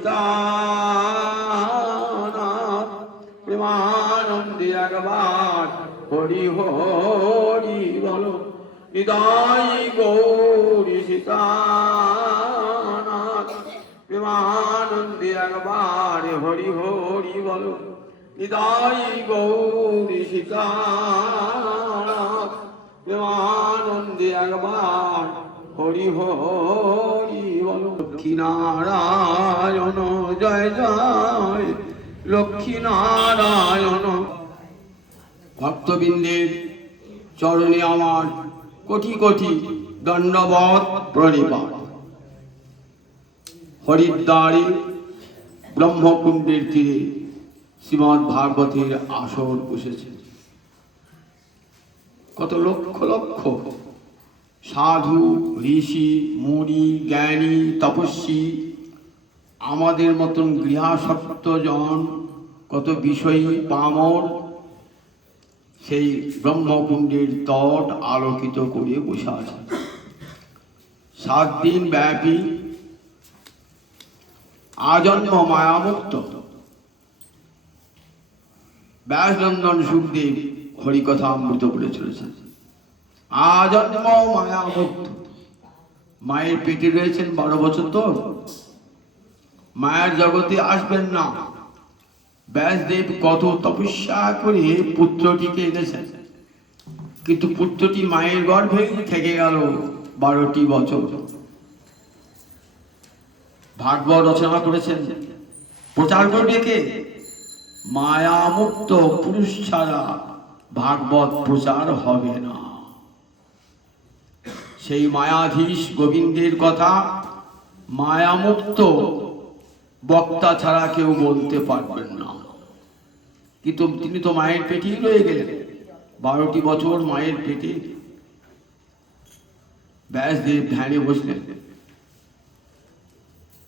সীতানাথ প্রেমানন্দে একবার হরি হরি বলো হৃদয় গৌরী সীতানাথ প্রেমানন্দে একবার হরি হরি বলো হৃদয় গৌরী সীতানাথ প্রেমানন্দে একবার হরি হরি বলো লক্ষ্মী নারায়ণ জয় জয় লক্ষ্মী নারায়ণ। ভক্তবৃন্দের চরণে আমার কোটি কোটি দণ্ডবৎ প্রণিপাত। হরিদ্বারে ব্রহ্মকুণ্ডের তীরে শ্রীমদ্ ভাগবতের আসর বসেছে। কত লক্ষ লক্ষ সাধু ঋষি মুনি জ্ঞানী তপস্বী আমাদের মতন গৃহাসক্ত জন কত বিষয়ী পামর সেই ব্রহ্মকুণ্ডের তট আলোকিত করে বসে আছে। 7 দিন ব্যাপী আজন্ম মায়ামুক্ত ব্যাসনন্দন সুখদেব হরিকথা অমৃত বলে চলেছেন। আজন্ম মায়ামুক্ত, মায়ের পেটে রয়েছেন 12 বছর, তো মায়ের জগতে আসবেন না। ব্যাসদেব কত তপস্যা করে পুত্রটিকে এনেছেন, কিন্তু পুত্রটি মায়ের গর্ভে থেকে গেল 12টি বছর। ভাগবত রচনা করেছেন, প্রচার করবে কে? মায়ামুক্ত পুরুষ ছাড়া ভাগবত প্রচার হবে না। সেই মায়াধীশ গোবিন্দের কথা মায়ামুক্ত বক্তা ছাড়া কেউ বলতে পারবেন না। কিন্তু তিনি তো মায়ের পেটেই রয়ে গেলেন, 12টি বছর মায়ের পেটে। ব্যাসদেব ধ্যানে বসলেন,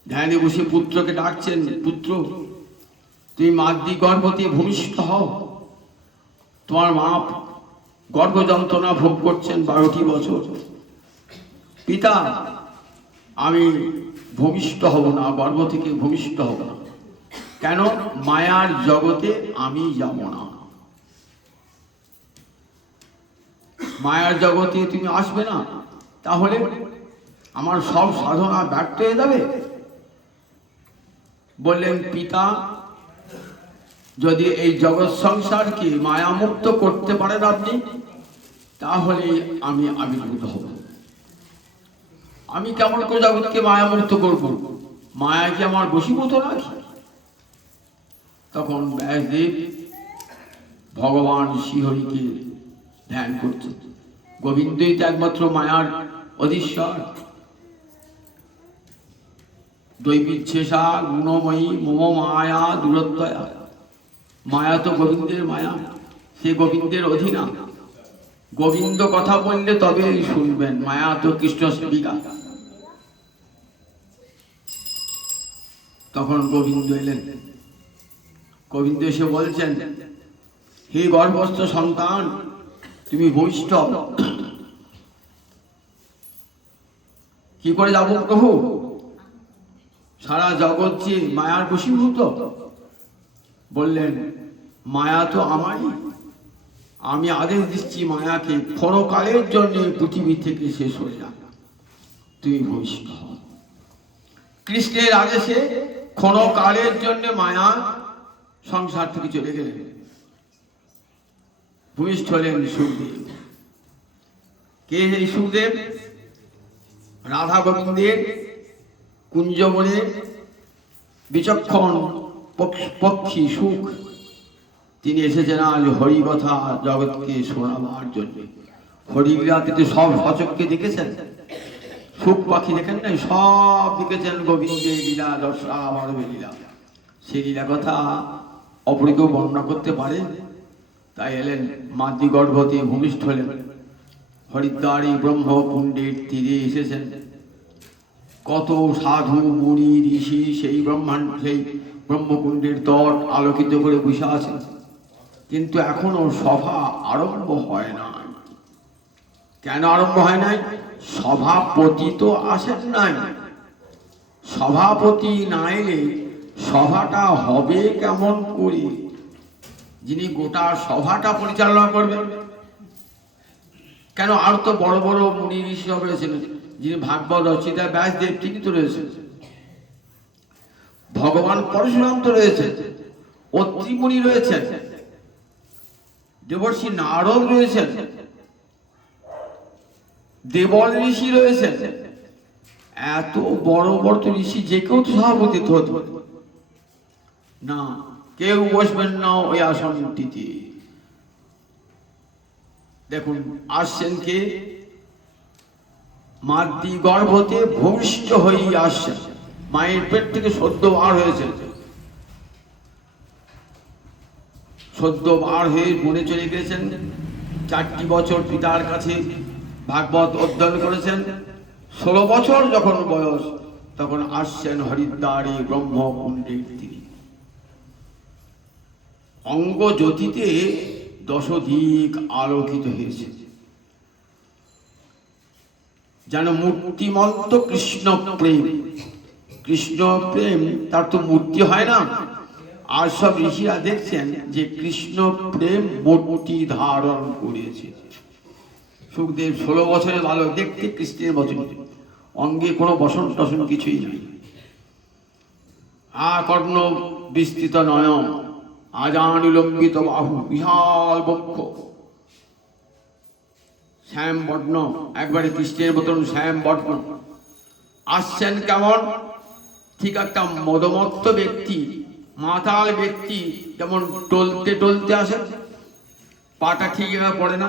ধ্যানে বসে পুত্রকে ডাকছেন, পুত্র তুমি মাতৃ গর্ভতে ভূমিষ্ঠ হও। তোমার মা গর্ভ যন্ত্রণা ভোগ করছেন 12টি বছর। পিতা আমি ভূমিষ্ঠ হব না, গর্ভ থেকে ভূমিষ্ঠ হব না। কেন? মায়ার জগতে আমি যাব না। মায়ার জগতে তুমি আসবে না, তাহলে আমার সব সাধনা ব্যর্থ হয়ে যাবে। বললেন, পিতা যদি এই জগৎ সংসারকে মায়ামুক্ত করতে পারেন আপনি, তাহলে আমি আবির্ভূত হব। আমি কেমন করে জগৎকে মায়ামুক্ত করব? মায়া কি আমার বশীভূত নাকি? তখন ব্যাসদেব ভগবান শ্রীহরিকে ধ্যান করছেন। গোবিন্দই তো একমাত্র মায়ার অধীশ্বর। দৈবিচ্ছেষা গুণময়ী মম মায়া দূরত্বয়া। মায়া তো গোবিন্দের মায়া, সে গোবিন্দের অধীনা। গোবিন্দ কথা বললে তবে শুনবেন, মায়া তো কৃষ্ণ সেবিকা। তখন গোবিন্দ এলেন। গোবিন্দ এসে বলছেন, হে গর্ভস্থ সন্তান, তুমি ভূমিষ্ঠ কি করে যাব প্রভু? সারা জগৎ যে মায়ার বশীভূত। বললেন, মায়া তো আমারই। আমি আদেশ দিচ্ছি মায়াকে ক্ষণকালের জন্য পৃথিবী থেকে শেষ হয়ে যাক, তুমি ভূমিষ্ঠ হও। কৃষ্ণের আদেশে ক্ষণকালের জন্য মায়া সংসার থেকে চলে গেলেন। ভূমিষ্ঠ হলেন সুখদেব। কে এই সুখদেব? রাধা গোবিন্দের কুঞ্জবনে বিচক্ষণ পক্ষী সুখ। তিনি এসেছেন আজ হরি কথা জগৎকে শোনাবার জন্য। হরিলীলাতে তো সব সচক্ষে দেখেছেন, সুখ পাখি দেখেন নাই, সব দেখেছেন গোবিন্দের লীলা, দশরামারবের লীলা। সেই লীলা কথা অপরে কেউ বর্ণনা করতে পারে? তাই এলেন, মাতৃগর্ভতে ভূমিষ্ঠ হলেন। হরিদ্বারে ব্রহ্মকুণ্ডের তীরে এসেছেন। কত সাধু মুনি ঋষি সেই ব্রহ্মকুণ্ডের তট আলোকিত করে বসে আছেন, কিন্তু এখনো সভা আরম্ভ হয় না। কেন আরম্ভ হয় নাই? সভাপতি তো আসেন নাই। সভাপতি না এলে সভাটা হবে কেমন করে? যিনি গোটা সভাটা পরিচালনা করবেন, কেন আর তো বড় বড় মুনি ঋষি রয়েছেন, যিনি ভাগবত রচিতা ব্যাসদেব তিনি তো রয়েছেন, ভগবান পরশুরাম তো রয়েছে, অত্রি মুনি রয়েছেন, দেবর্ষি নারদ রয়েছেন, দেবল ঋষি রয়েছেন। এত বড় বড় তো ঋষি যে কেউ তো সভাপতিত্ব হতে পারে না, কেউ বসবেন না ওই আসনটিতে। দেখুন আসছেন কে? মাতৃ গর্ভতে ভূমিষ্ঠ হয়ে আসছেন, মায়ের পেট থেকে সদ্য বার হয়েছে, সদ্য বার হয়ে বনে চলে গেছেন। 4টি বছর পিতার কাছে ভাগবত অধ্যয়ন করেছেন। 16 বছর যখন বয়স তখন আসছেন হরিদ্বারে ব্রহ্মকুণ্ডের তীরে। অঙ্গ জ্যোতিতে 10 দিক আলোকিত হয়েছে, যেন মূর্তিমন্ত কৃষ্ণ প্রেম। কৃষ্ণ প্রেম তার তো মূর্তি হয় না, আর সব ঋষিরা দেখছেন যে কৃষ্ণ প্রেম মূর্তি ধারণ করেছে। সুখদেব 16 বছরের বালক, দেখতে কৃষ্ণের বচন, অঙ্গে কোনো বসন টসন কিছুই নেই। কর্ণ বিস্তৃত নয়ন, আজানুলম্বিত বাহু, বিশাল বক্ষ, শ্যাম বর্ণ, একবারে কৃষ্ণের মতন শ্যাম বর্ণ। আসছেন কেমন? ঠিক একটা মদমত্ত ব্যক্তি, মাতাল ব্যক্তি যেমন টলতে টলতে আসে, পাটা ঠিক এভাবে পড়ে না,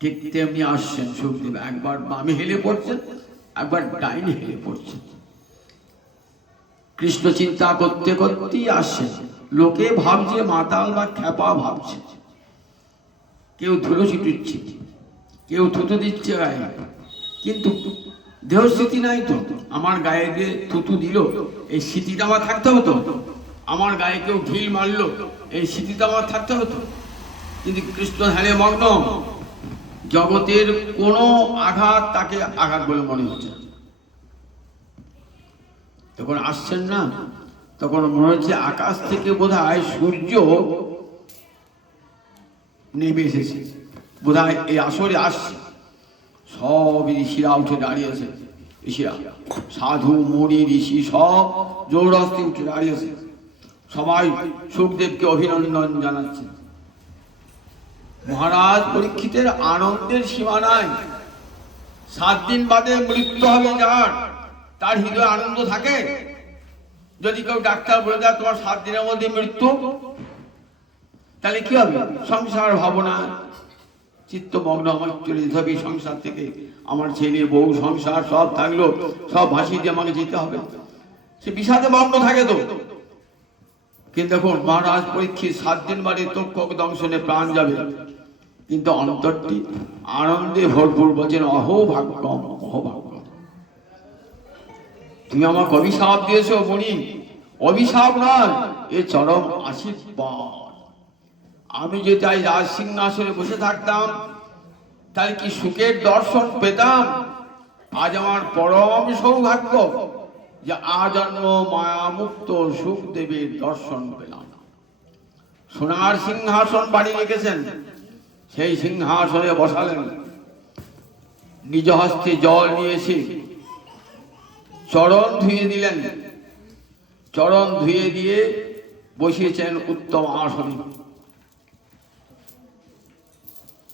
ঠিক তেমনি আসছেন সুখদেব। একবার বামে হেলে পড়ছেন, একবার ডাইনে হেলে পড়ছেন। কৃষ্ণ চিন্তা করতে করতেই আসছেন। লোকে ভাবছে মাতাল বা খ্যাপা ভাবছে, কেউ ধুলো ছিটুচ্ছে, কেউ থুতু দিচ্ছে গায়ে, কিন্তু দেহস্থিতি নাই তো। আমার গায়ে দিয়ে থুতু দিল, এই স্মৃতিটা আমার থাকতে হতো। আমার গায়ে কেউ ঢিল মারলো, এই স্মৃতিটা আমার থাকতে হতো। কিন্তু কৃষ্ণ ধ্যানে মগ্ন, জগতের কোনো আঘাত তাকে আঘাত বলে মনে হচ্ছে। যখন আসছেন না, তখন মনে হচ্ছে আকাশ থেকে বোধহয় সূর্য নেমে এসেছে, বোধহয় এই আসরে আসছে। সব ঋষিরা উঠে দাঁড়িয়েছে, ঋষিরা সাধু মুনি ঋষি সব জোরস্তে উঠে দাঁড়িয়েছে, সবাই সুখদেবকে অভিনন্দন জানাচ্ছে। মহারাজ পরীক্ষিতের আনন্দের সীমা নাই। 7 দিন বাদে মৃত্যু হবে যার, তার হৃদয়ে আনন্দ থাকে? যদি কেউ ডাক্তার বলে দেয় তোমার 7 দিনের মধ্যে মৃত্যু, তাহলে কি হবে? সংসার ভাবনা চিত্তমগ্ন, আমার চলে যেতে হবে সংসার থেকে, আমার ছেলে বউ সংসার সব থাকলো, সব ভাসিয়ে দিয়ে আমাকে যেতে হবে, সে বিষাদে মগ্ন থাকে তো। কিন্তু দেখুন মহারাজ পরীক্ষিত 7 দিন বাদে তক্ষক দংশনে প্রাণ যাবে, কিন্তু অন্তরটি আনন্দে ভরপুর, বলছেন অহোভাগ্যম অহোভাগ্যম। তুমি আমাকে অভিশাপ দিয়েছো মুনি, অভিশাপ নয়, এ চরম আশীর্বাদ। আমি যদি তাই রাজ সিংহাসনে বসে থাকতাম, তাহলে কি সুখের দর্শন পেতাম? আজ আমার পরম সৌভাগ্য যে আজন্ম মায়ামুক্ত সুখদেবের দর্শন পেলাম। সোনার সিংহাসন বানিয়ে রেখেছেন, সেই সিংহাসনে বসালেন, নিজ হস্তে জল নিয়ে এসে চরণ ধুয়ে দিলেন, চরণ ধুয়ে দিয়ে বসিয়েছেন উত্তম আসনে।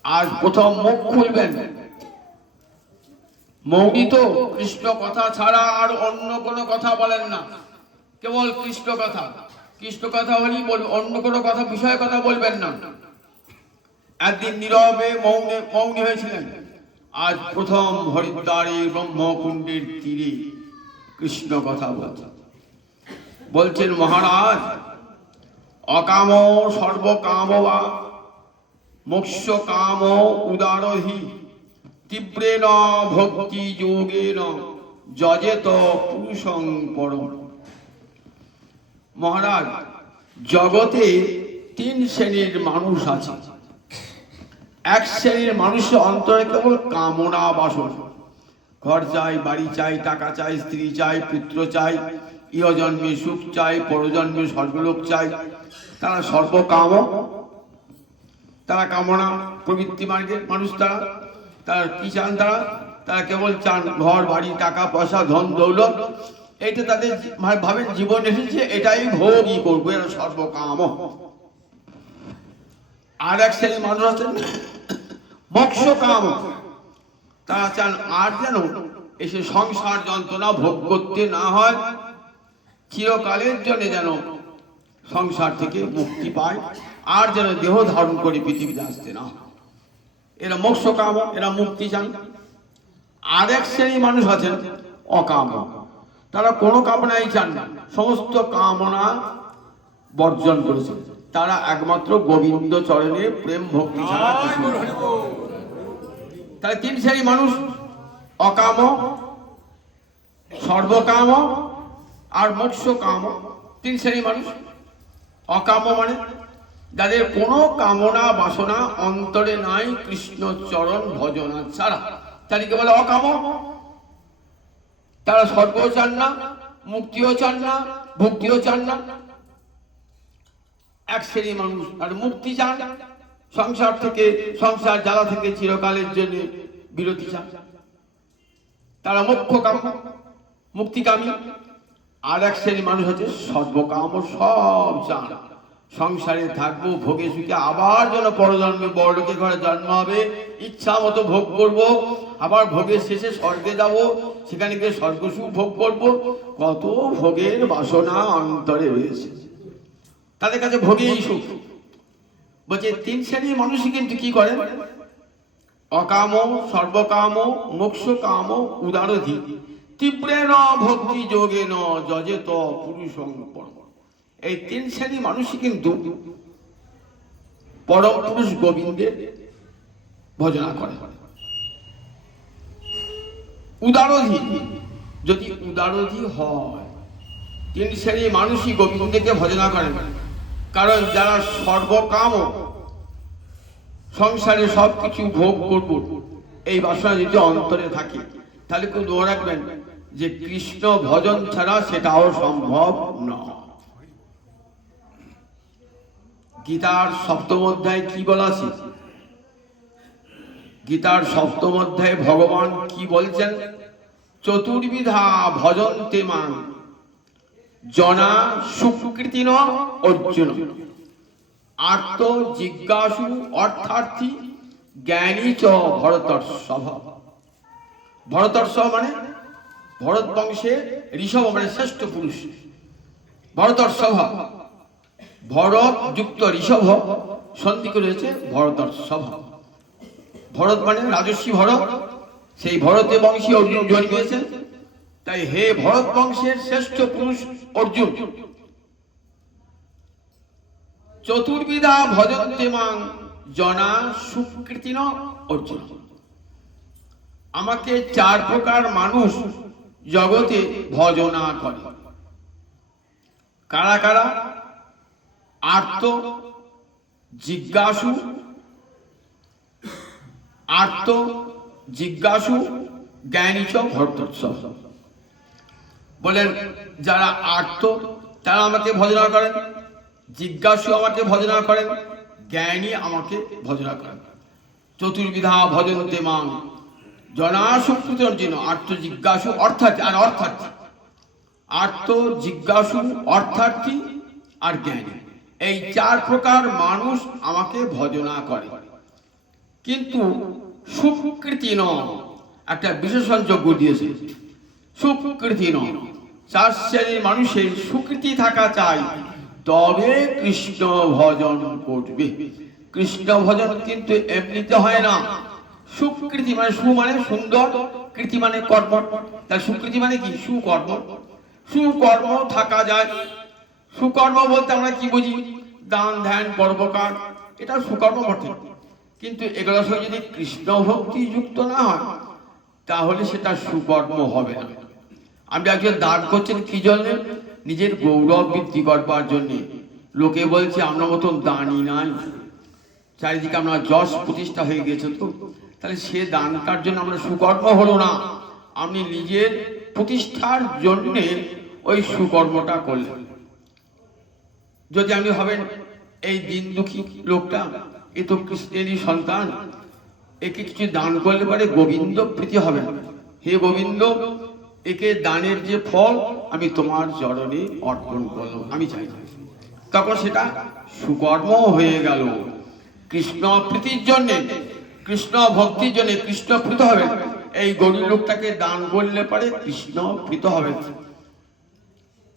আজ প্রথম মুখ খুলবেন, মৌনী তো, কৃষ্ণ কথা ছাড়া আর অন্য কোনো কথা বলেন না, কেবল কৃষ্ণ কথা। কৃষ্ণ কথা হলেই বলবেন, অন্য কোনো কথা বিষয়ে কথা বলবেন না। একদিন নীরবে মৌনী হয়েছিলেন, আজ প্রথম হরিদ্বারে ব্রহ্মকুণ্ডের তীরে কৃষ্ণ কথা বলছেন। বলছেন মহারাজ, অকাম সর্বকাম বা মোক্ষ কাম উদারহি তীব্রেণ ভক্তি যোগেন যজেত পুরুষং পরম। মহারাজ, জগতে 3 শ্রেণীর মানুষ আছে। এক শ্রেণীর মানুষের অন্তরে কেবল কামনা বাসনা, ঘর চাই, বাড়ি চাই, টাকা চাই, স্ত্রী চাই, পুত্র চাই, ইহজন্মে সুখ চাই, পরজন্মে স্বর্গলোক চাই। তারা সর্বকাম, তারা কামনা প্রবৃত্তি মার্গের মানুষ। তারা কি চান? তারা কেবল চান ঘর বাড়ি, টাকা পয়সা, ধন দৌলত। এইটা তাদের ভাবেন জীবন এসেছে, এটাই ভোগই করবো, এরা সর্বকাম। আর এক শ্রেণীর মানুষ আছেন মোক্ষ কাম। তারা চান আর যেন এসে সংসার যন্ত্রণা ভোগ করতে না হয়, চিরকালের জন্য যেন সংসার থেকে মুক্তি পায়, আর যেন দেহ ধারণ করে পৃথিবীতে আসতে না। এরা মোক্ষ কাম, এরা মুক্তি চান। আর এক শ্রেণীর মানুষ আছেন অকাম। তারা কোনো কামনাই চান না, সমস্ত কামনা বর্জন করেছে। তারা একমাত্র গোবিন্দ চরণে প্রেম ভক্তি ছাড়া কিছু না। তাহলে তিন শ্রেণীর মানুষ, অকাম, সর্বকাম আর মোক্ষ কাম। তিন শ্রেণীর মানুষ। অকাম মানে যাদের কোনো কামনা বাসনা অন্তরে নাই কৃষ্ণ চরণ ভজনা ছাড়া, তাদেরকে বলে অকাম। তারা স্বর্গও চান না, মুক্তিও চান না, ভক্তিও চান না। এক শ্রেণীর মানুষ আর মুক্তি চান, সংসার থেকে, সংসার জ্বালা থেকে চিরকালের জন্য বিরতি চান। তারা মোক্ষকাম, মুক্তিকামী। আর এক শ্রেণীর মানুষ হচ্ছে সর্বকাম, সব চান সংসারে থাকবো, ভোগে সুখে, আবার যেন পরজন্মে বড়লোকের ঘরে জন্ম হবে, ইচ্ছা মতো ভোগ করব, আবার ভোগের শেষে স্বর্গে যাব, সেখানে গিয়ে স্বর্গ সুখ ভোগ করব। কত ভোগের বাসনা অন্তরে রয়েছে, তাদের কাছে ভোগেই সুখ। বলছে তিন শ্রেণীর মানুষই কিন্তু কি করেন? অকাম, সর্বকাম, মোক্ষ কাম, উদারধি, তীব্রেণ ভক্তি যোগেন যজেত পুরুষং পরম। এই তিন শ্রেণীর মানুষই কিন্তু পরম পুরুষ গোবিন্দের ভজনা করে। উদারধি, যদি উদারধি হয়, তিন শ্রেণীর মানুষই গোবিন্দকে ভজনা করেন। কারণ যারা সর্বকাম, সংসারে সবকিছু ভোগ করব, এই বাসনা যদি অন্তরে থাকে, তাহলে খুব মনে রাখবেন যে কৃষ্ণ ভজন ছাড়া সেটাও সম্ভব নয়। গীতার সপ্তম অধ্যায় কি বলা আছে? গীতার সপ্তম অধ্যায়ে ভগবান কি বলছেন? চতুর্বিধা ভজন্তে মাং জনা সুকৃতিন অর্জুন, আর্ত জিজ্ঞাসু অর্থার্থী জ্ঞানী চ ভরতর্ষভ। ভরতর্ষভ মানে ভরত বংশে ঋষভ মানে শ্রেষ্ঠ পুরুষ। ভরতর্ষভ, ভরত যুক্ত ঋষভ সন্ধি করেছে ভরতর্ষভ। ভরত মানে রাজস্বী ভরত, সেই ভরতে বংশী অর্জুন জন্মিয়েছেন। তাই হে ভরত বংশের শ্রেষ্ঠ পুরুষ অর্জুন, চতুর্বিধা ভজন্তে মাং জনা সুকৃতিন অর্জুন, আমাকে চার প্রকার মানুষ জগতে ভজনা করে। কারা কারা? আর্ত জিজ্ঞাসু, আর্ত জিজ্ঞাসু জ্ঞানী চ ভরতর্ষভ। বলেন যারা আর্ত তারা আমাকে ভজনা করেন, জিজ্ঞাসু আমাকে ভজনা করেন, জ্ঞানী আমাকে ভজনা করেন। চতুর্বিধা ভজন্তে মাং জনা সুকৃতিন অর্জুন, আর্ত জিজ্ঞাসু অর্থাৎ আর অর্থার্থী, আর্ত জিজ্ঞাসু অর্থার্থী আর জ্ঞানী, এই চার প্রকার মানুষ আমাকে ভজনা করে। কিন্তু সুকৃতিন একটা বিশেষণ যোগ্য দিয়েছে, সুকৃতিন, চার শ্রেণীর মানুষের সুকৃতি থাকা চাই, তবে কৃষ্ণ ভজন করবে। কৃষ্ণ ভজন কিন্তু এমনিতে হয় না। সুকৃতি মানে সু মানে সুন্দর, কৃতি মানে কর্ম। তাই সুকৃতি মানে কি? সুকর্ম। সুকর্ম থাকা যায়। সুকর্ম বলতে আমরা কি বুঝি? দান ধ্যান পরোপকার, এটা সুকর্ম বটে। কিন্তু এগুলোর সঙ্গে যদি কৃষ্ণ ভক্তি যুক্ত না হয়, তাহলে সেটা সুকর্ম হবে না। আপনি একজন দান করছেন কি জন্য? নিজের গৌরব বৃদ্ধি করবার জন্য। লোকে বলছে আমরা মতন দানই নাই, চারিদিকে আমরা যশ প্রতিষ্ঠা হয়ে গেছে, তো তাহলে সে দানটার জন্য আমরা সুকর্ম হলো না। আপনি নিজের প্রতিষ্ঠার জন্যে ওই সুকর্মটা করলেন। যদি আপনি ভাবেন এই দিন দুঃখী লোকটা এ তো কৃষ্ণেরই সন্তান, একে কিছু দান করলে পরে গোবিন্দ প্রীতি হবে না, হে গোবিন্দ একে দানের যে ফল আমি তোমার চরণে অর্পণ করলাম, আমি চাই, তখন সেটা সুকর্ম হয়ে গেল। কৃষ্ণ প্রীতির জন্যে, কৃষ্ণ ভক্তির জন্য কৃষ্ণ প্রীত হবে। এই গরিব লোকটাকে দান করলে পরে কৃষ্ণ প্রীত হবে।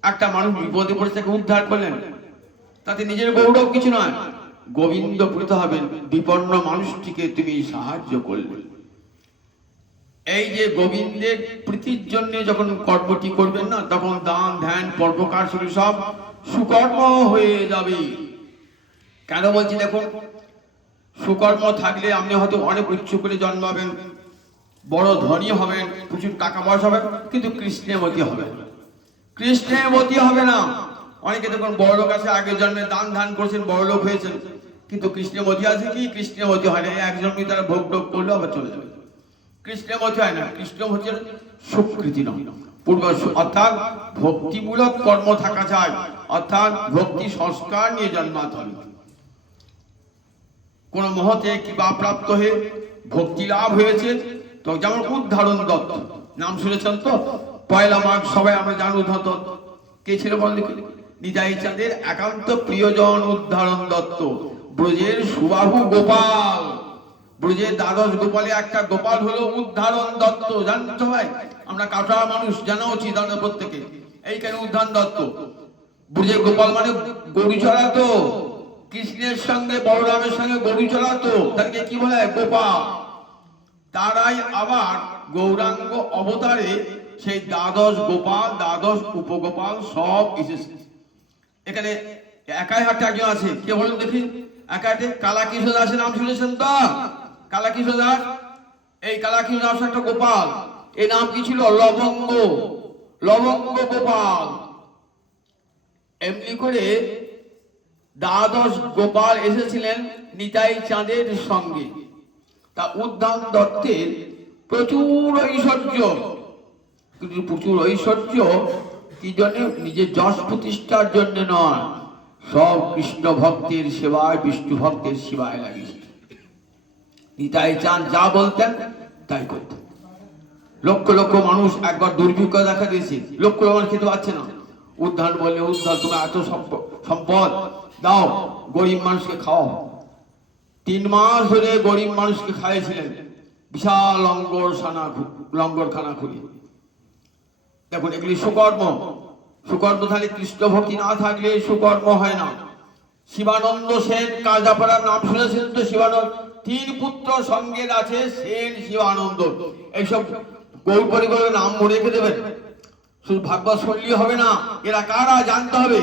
একটা মানুষ বিপদে পড়ে তাকে উদ্ধার করলেন, তাতে নিজের গৌরব কিছু নয়, গোবিন্দ প্রীত হবেন। বিপন্ন মানুষটিকে তুমি সাহায্য করলে, এই যে গোবিন্দের প্রীতির জন্য যখন কর্মটি করবেন না, তখন দান ধ্যান পরোপকার সেগুলো সব সুকর্ম হয়ে যাবে। কেন বলছি দেখুন, সুকর্ম থাকলে আপনি হয়তো অনেক উচ্চ করে জন্মাবেন, বড় ধনী হবেন, প্রচুর টাকা পয়সা হবে, কিন্তু কৃষ্ণের মতি হবে না, কৃষ্ণের মতি হবে না। অনেকে দেখুন বড় লোক আছে, আগের জন্মে দান ধ্যান করেছেন, বড় লোক হয়েছেন, কিন্তু কৃষ্ণের মতি আছে কি? কৃষ্ণের মতি হয় না। একজন তারা ভোগ টোগ করলে আবার চলে যাবে, কৃষ্ণের মতি হয় না। কৃষ্ণ হচ্ছে সুকৃতি নয়, পূর্ব, অর্থাৎ ভক্তিমূলক কর্ম থাকা চাই, অর্থাৎ ভক্তি সংস্কার নিয়ে জন্মাতে হবে। কোন মহতে কিবা প্রাপ্ত হয়ে ভক্তি লাভ হয়েছে, তো যেমন উদ্ধারণ দত্ত নাম শুনেছেন তো, পয়লা মাঘ সবাই আমরা জানি। উদ্ধারণ দত্ত কে ছিল বল দেখি? নিতাই চাঁদের একান্ত প্রিয়জন উদ্ধারণ দত্ত, ব্রজের সুবাহু গোপাল, ব্রজের দ্বাদশ গোপালে একটা গোপাল হলো উদ্ধারণ দত্ত। জানেন সবাই, আমরা কাটোয়া মানুষ, জানা উচিত আমাদের প্রত্যেকে। এইখানে উদ্ধারণ দত্ত ব্রজের গোপাল মানে গরু চড়াতো, কৃষ্ণের সঙ্গে বলরামের সঙ্গে গরু চড়াতো, তাকে কি বলে? গোপাল। তারাই আবার গৌরাঙ্গ অবতারে সেই দ্বাদশ গোপাল, দ্বাদশ উপগোপাল সব এসেছে। এখানে একাই হাটে একজন আছে, কে বলুন দেখি? একাইতে কালাকৃষ্ণ দাসের নাম শুনেছেন তো? কালাকৃষ্ণ দাস, এই কালাকৃষ্ণ দাস একটা গোপাল, এই নাম কি ছিল? লবঙ্গ, লবঙ্গ গোপাল। এমনি করে দ্বাদশ গোপাল এসেছিলেন নিতাই চাঁদের সঙ্গে। তা উদ্যান দত্তের প্রচুর ঐশ্বর্য, কিন্তু প্রচুর ঐশ্বর্য কি জন্য? নিজের যশ প্রতিষ্ঠার জন্য নয়, সব কৃষ্ণ ভক্তের সেবায়, বিষ্ণু ভক্তের সেবায় লাগিয়েছে। নিতাই চাঁদ যা বলতেন তাই করতেন। লক্ষ লক্ষ মানুষ, একবার দুর্ভিক্ষ দেখা দিয়েছে, লক্ষ মানুষ খেতে পাচ্ছে না। উদ্ধার বলে, উদ্ধার তোমার এত সম্পদ দাও, গরিব মানুষকে খাও। 3 মাস ধরে গরিব মানুষকে খাইয়েছিলেন, বিশাল লঙ্গরখানা খুলে। দেখুন এগুলি সুকর্ম। সুকর্ম থাকলে, কৃষ্ণ ভক্তি না থাকলে সুকর্ম হয় না। শিবানন্দ সেন কাজাপাড়ার নাম শুনেছেন তো? শিবানন্দ 3 পুত্র সঙ্গের আছে, সেন শিবানন্দ। এইসব গৌর পরিবারের নাম মনে রেখে দেবেন, শুধু ভাগবত শুনলেই হবে না, এরা কারা জানতে হবে।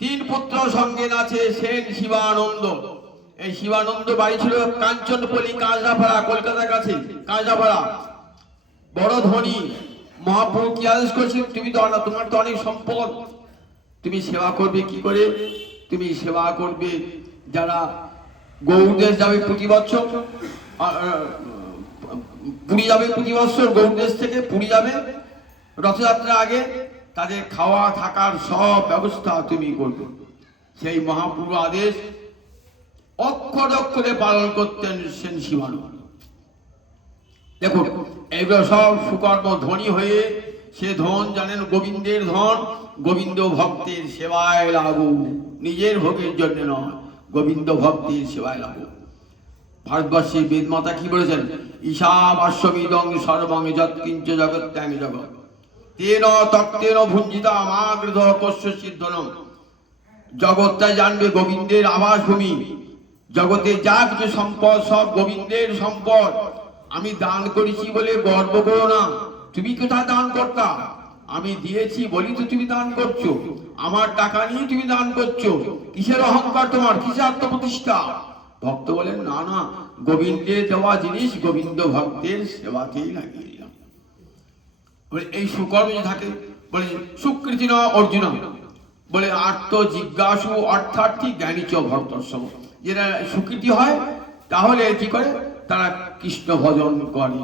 3 পুত্র সঙ্গে আছে, সেন শিবানন্দ। এই শিবানন্দ বাড়ি ছিল কাঞ্চনপল্লী, কাঁচরাপাড়া, কলকাতার কাছে কাঁচরাপাড়া। বড় ধনী। মহাপ্রভু কি আদেশ করছেন? তুমি তো তোমার তো অনেক সম্পদ, তুমি সেবা করবে কি করে? তুমি সেবা করবে, যারা গৌরদেশ যাবে প্রতি বছর, পুরী যাবে প্রতি বছর, গৌরদেশ থেকে পুরী যাবে রথযাত্রার আগে, তাদের খাওয়া থাকার সব ব্যবস্থা তুমি করবে। সেই মহাপ্রভু আদেশ অক্ষর অক্ষরে পালন করতেন সেন শিবানন্দ। দেখুন এগুলো সব সুকর্ম। ধনী হয়ে সে ধন জানেন গোবিন্দের ধন, গোবিন্দ ভক্তের সেবায় লাগু, নিজের ভোগের জন্য নয়, গোবিন্দ ভক্তের সেবায় লাগু। ভারতবর্ষে বেদমাতা কি বলেছেন? ঈশাবাস্যমিদং সর্বং যৎকিঞ্চ জগত্যাং জগৎ তেন তক্তেন ভুঞ্জিতা মাগৃধ কস্য সিদ্ধনম। জগৎটা জানবে গোবিন্দের আবাস ভূমি, জগতে যা কিছু সম্পদ সব গোবিন্দের সম্পদ। আমি দান করেছি বলে গর্ব করো না, তুমি কোথায় দান করতা? আমি দিয়েছি বলি তো তুমি দান করছো, আমার টাকা নিয়ে তুমি দান করছো, কিসের অহংকার তোমার, কিসের আত্মপ্রতিষ্ঠা? ভক্ত বলেন না না, গোবিন্দের দেওয়া জিনিস গোবিন্দ ভক্তের সেবাতেই লাগিয়ে দিলাম। এই সুকর্ম যে থাকে, বলে সুকৃতি ন অর্জুন, বলে আত্ম জিজ্ঞাসু অর্থার্থী জ্ঞানী চ ভক্তস্ব। যেটা সুকৃতি হয় তাহলে কি করে? তারা কৃষ্ণ ভজন করে।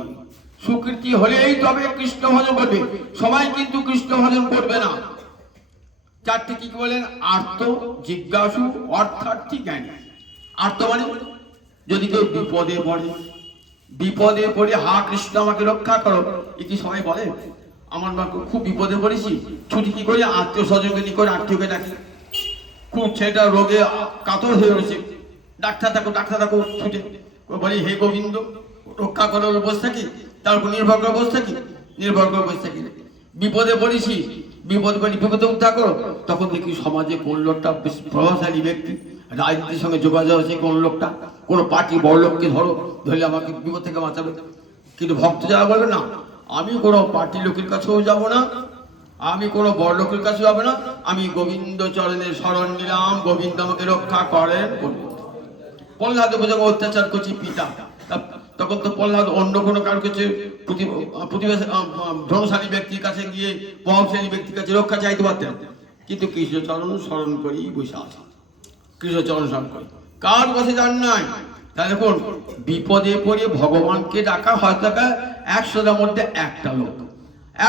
সুকৃতি হলেই তবে কৃষ্ণ ভজন করবে, সবাই কিন্তু কৃষ্ণ ভজন করবে না। চারটি কি বলেন? আর্ত, জিজ্ঞাসু, অর্থার্থী, জ্ঞানী। আর্ত মানে যদি কেউ বিপদে পড়ে হা কৃষ্ণ আমাকে রক্ষা করো, এ কি সবাই বলে? আমার মা খুব বিপদে পড়েছি, ছুটি কি করে আত্মীয় স্বজনকে নিয়ে করে আত্মীয়কে ডাকি, খুব ছেলেটা রোগে কাতর হয়ে রয়েছে, ডাক্তার থাকো ছুটে বলি হে গোবিন্দ রক্ষা করার বসে থাকি, তার উপর নির্ভর করে বসে থাকি। বিপদে পড়েছি, বিপদে উদ্ধার করো। তখন দেখি সমাজে কোন লোকটা বেশ প্রভাবশালী ব্যক্তি, রাজনীতির সঙ্গে যোগাযোগ আছে, কোন লোকটা কোনো পার্টি বড় লোককে ধরলে আমাকে বিপদ থেকে বাঁচাবে। কিন্তু ভক্ত যারা বলবে না, আমি কোনো পার্টির লোকের কাছেও যাব না, আমি কোনো বড় লোকের কাছে যাব না, আমি গোবিন্দ চরণের শরণ নিলাম, গোবিন্দ আমাকে রক্ষা করেন। প্রহ্লাদ বোঝাবো অত্যাচার করছি পিতা, তখন তো প্রহ্লাদ অন্য কোনো কারোর কাছে প্রতিবেশী ধনশালী ব্যক্তির কাছে গিয়ে প্রভাবশালী ব্যক্তির কাছে রক্ষা চাইতে পারতেন, কিন্তু কৃষ্ণচরণ স্মরণ করেই বসে আছে। কৃষ্ণচরণ স্মরণ করে কার কাছে যান নাই। তাহলে দেখুন, বিপদে পড়ে ভগবানকে ডাকা হয় টাকা 100টার মধ্যে একটা লোক,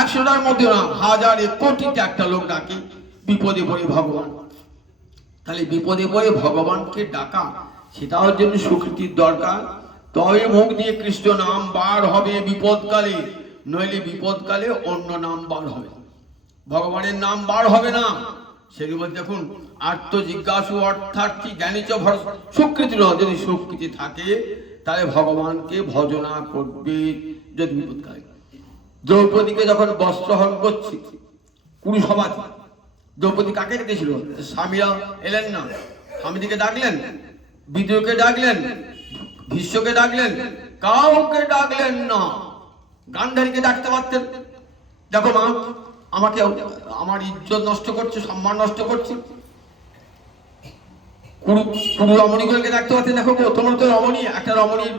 100টার মধ্যে না, হাজারে কোটিতে একটা লোক ডাকে বিপদে পড়ে ভগবান। তাহলে বিপদে পড়ে ভগবানকে ডাকা, সেটাও জন্য সুকৃতির দরকার। তবে মুখ দিয়ে কৃষ্ণ নাম বার হবে বিপদকালে, নইলে বিপদকালে অন্য নাম বার হবে, ভগবানের নাম বার হবে না। সেগুলো দেখুন, আর্ত, জিজ্ঞাসু, অর্থার্থী, জ্ঞানী চ ভরসা। সুকৃতি নয়, যদি সুকৃতি থাকে তাহলে ভগবানকে ভজনা করবে। যদি বিপদকালে দ্রৌপদীকে যখন বস্ত্রহরণ করছি কুরুসভাতে, দ্রৌপদী কাকে ডেকেছিল? স্বামীরা এলেন না, স্বামীদিকে ডাকলেন, বিদুরকে ডাকলেন, ভীষ্মকে ডাকলেন, কাউকে ডাকলেন না। গান্ধারীকে ডাকতে পারতেন, দেখো মা আমাকে আমার ইজ্জত নষ্ট করছে, সম্মান নষ্ট করছে। কুরু রমণীগুলোকে ডাকতে পারতেন, দেখো তোমার তো রমণী, একটা রমণীর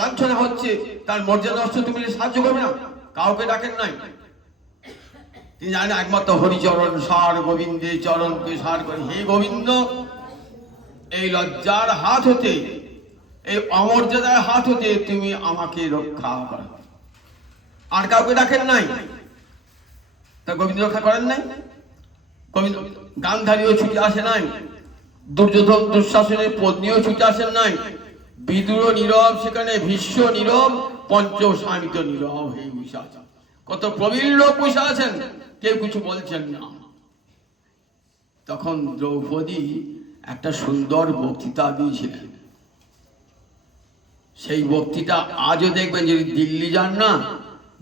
লাঞ্ছনা হচ্ছে, তার মর্যাদা নষ্ট, তুমি সাহায্য করবে না। কাউকে ডাকেন নাই। তিনি জানেন একমাত্র হরিচরণ সার, গোবিন্দে চরণকে সার করে, হে গোবিন্দ এই লজ্জার হাত হতে, এই অমর্যাদার হাত হতে তুমি আমাকে রক্ষা করো। আর কাউকে ডাকেন নাই, তা গোবিন্দ রক্ষা করেন নাই। গোবিন্দ গান্ধারীও ছুটে আসে নাই, দুর্যোধন দুঃশাসনের পত্নীও ছুটে আসেন নাই, বিদুর নীরব, সেখানে ভীষ্ম নীরব, পঞ্চস্বামিত নীরব হয়ে বসে আছেন। কত প্রবীণ লোক বসে আছেন, কেউ কিছু বলছেন না। তখন দ্রৌপদী একটা সুন্দর বক্তৃতা দিয়েছিলেন। সেই বক্তৃতা আজও দেখবেন, যদি দিল্লি যান না,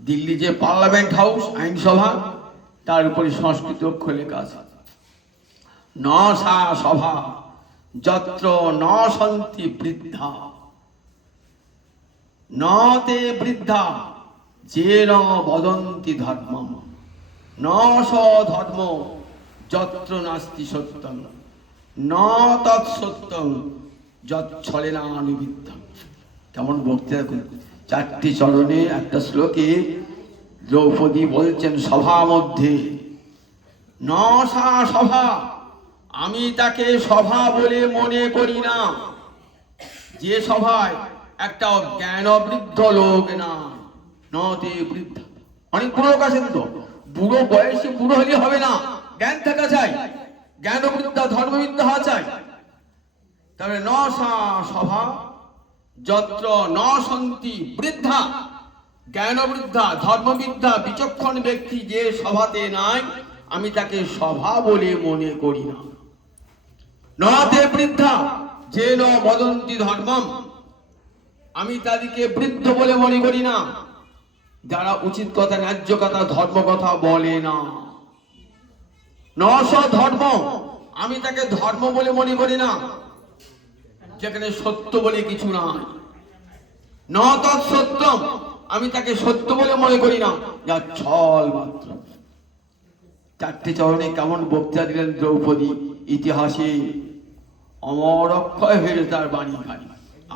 দিল্লি যে পার্লামেন্ট হাউস, আইনসভা, তার উপরে সংস্কৃত অক্ষরে লেখা আছে, ন সা সভা যত্র ন সন্তি বৃদ্ধা, ন তে বৃদ্ধা যে ন বদন্তি ধর্মম, ন স ধর্ম যত্র নাস্তি সত্যম, ন তৎসত্যম যচ্ছলেনানুবিদ্ধম। কেমন বক্তৃতা! চারটি চরণে একটা শ্লোকে দ্রৌপদী বলছেন সভা মধ্যে, ন সা সভা, আমি তাকে সভা বলে মনে করি না, যে সভায় একটা জ্ঞানবৃদ্ধ লোক না, নতে বৃদ্ধ। অনেক বুড়ো লোক আছেন, তো বুড়ো বয়সে বুড়ো হলে হবে না, জ্ঞান থাকা চাই, জ্ঞানবৃদ্ধা ধর্মবিদ্যা হওয়া চাই। তবে ন সা সভা যত্র ন সন্তি বৃদ্ধা, জ্ঞানবৃদ্ধা ধর্মবিদ্যা বিচক্ষণ ব্যক্তি যে সভাতে নাই, আমি তাকে সভা বলে মনে করি না। নতে বৃদ্ধা যে ন বদন্তি ধর্মম, আমি তাদেরকে বৃদ্ধ বলে মনে করি না, যারা উচিত কথা, ন্যায্য কথা, ধর্ম কথা বলে না। ন স ধর্ম, আমি তাকে ধর্ম বলে মনে করি না, যেখানে সত্য বলে কিছু নাই। ন তৎসত্যম, আমি তাকে সত্য বলে মনে করি না, যা ছল মাত্র। চারটি চরণে কেমন বক্তৃতা দিলেন দ্রৌপদী, ইতিহাসে অমর অক্ষয় হয়ে তার বাণী খানি।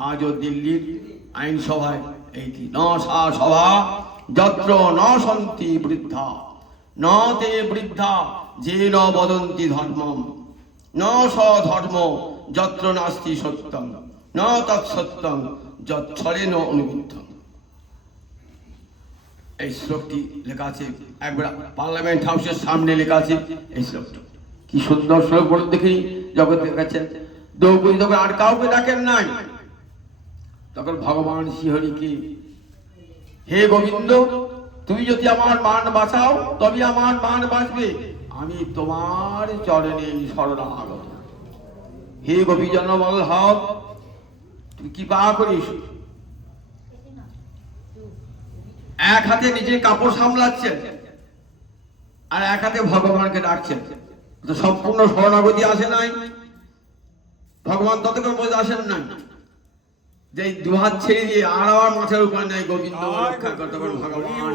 আজও দিল্লির আইনসভায় এইটি, ন সা সভা যত্র ন সন্তি বৃদ্ধা, ন তে বৃদ্ধা যে ন বদন্তি ধর্মম, ন স ধর্ম যত্র নাস্তি সত্যম, ন তৎসত্যম যচ্ছলেন অনুবিদ্ধম। এই শ্লোকটি লেখা আছে, একবার পার্লামেন্ট হাউসের সামনে লেখা আছে এই শ্লোকটা। কি সুন্দর শ্লোক বলে দেখি। জগতের কাছে দ্রৌপদী তখন আর কাউকে ডাকেন নাই, তখন ভগবান শ্রীহরিকে, হে গোবিন্দ, তুমি যদি আমার মান বাঁচাও তবে আমার মান বাঁচবে, আমি তোমার চরণে শরণাগত। হে গোপীজন বল্লভ, তুমি কৃপা করিস। এক হাতে নিজের কাপড় সামলাচ্ছেন আর এক হাতে ভগবানকে ডাকছেন, তো সম্পূর্ণ শরণাগতি আসে নাই। ভগবান ততক্ষণ বলতে আসেন নাই যে দুহাত ছেড়ে দিয়ে আর আমার মাথার উপর নাই গোবিন্দ রক্ষা করতে, ভগবান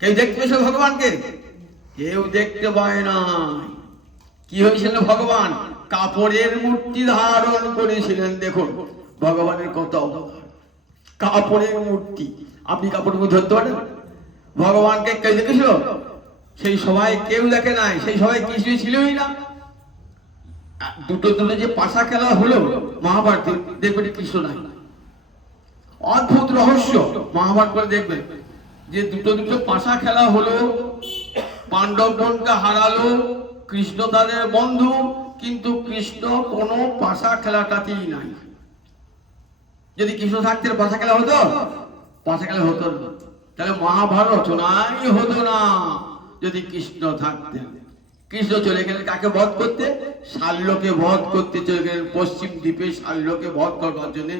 কেউ দেখতে পেয়েছে ভগবানকে? কেউ দেখতে পায় না। কি হয়েছিল? ভগবান কাপড়ের মূর্তি ধারণ করেছিলেন। দেখুন ভগবানের কত অবদান। কাপড়ের মূর্তি, আপনি কাপড় ধরতে পারেন? ভগবানকে কেউ দেখেছিল? সেই সবাই কেউ দেখে নাই, সেই সবাই কিছুই ছিলই না। দুটো দুটো যে পাশা খেলা হলো মহাভারতে, দেখবেন কৃষ্ণ নাই। অদ্ভুত রহস্য, মহাভারত করে দেখবেন যে দুটো দুটো পাশা খেলা হলো, পাণ্ডবগণকে হারালো কৃষ্ণ তাদের বন্ধু, কিন্তু কৃষ্ণ কোনো পাশা খেলাটাতেই নাই। যদি কৃষ্ণ থাকতেন পাশা খেলা হতো? পাশা খেলা হতো না। তাহলে মহাভারত রচনাই হতো না যদি কৃষ্ণ থাকতেন। কৃষ্ণ চলে গেলেন কাকে বধ করতে? শাল্যকে বধ করতে চলে গেলেন। পশ্চিম দ্বীপে শাল্যকে বধ করবার জন্য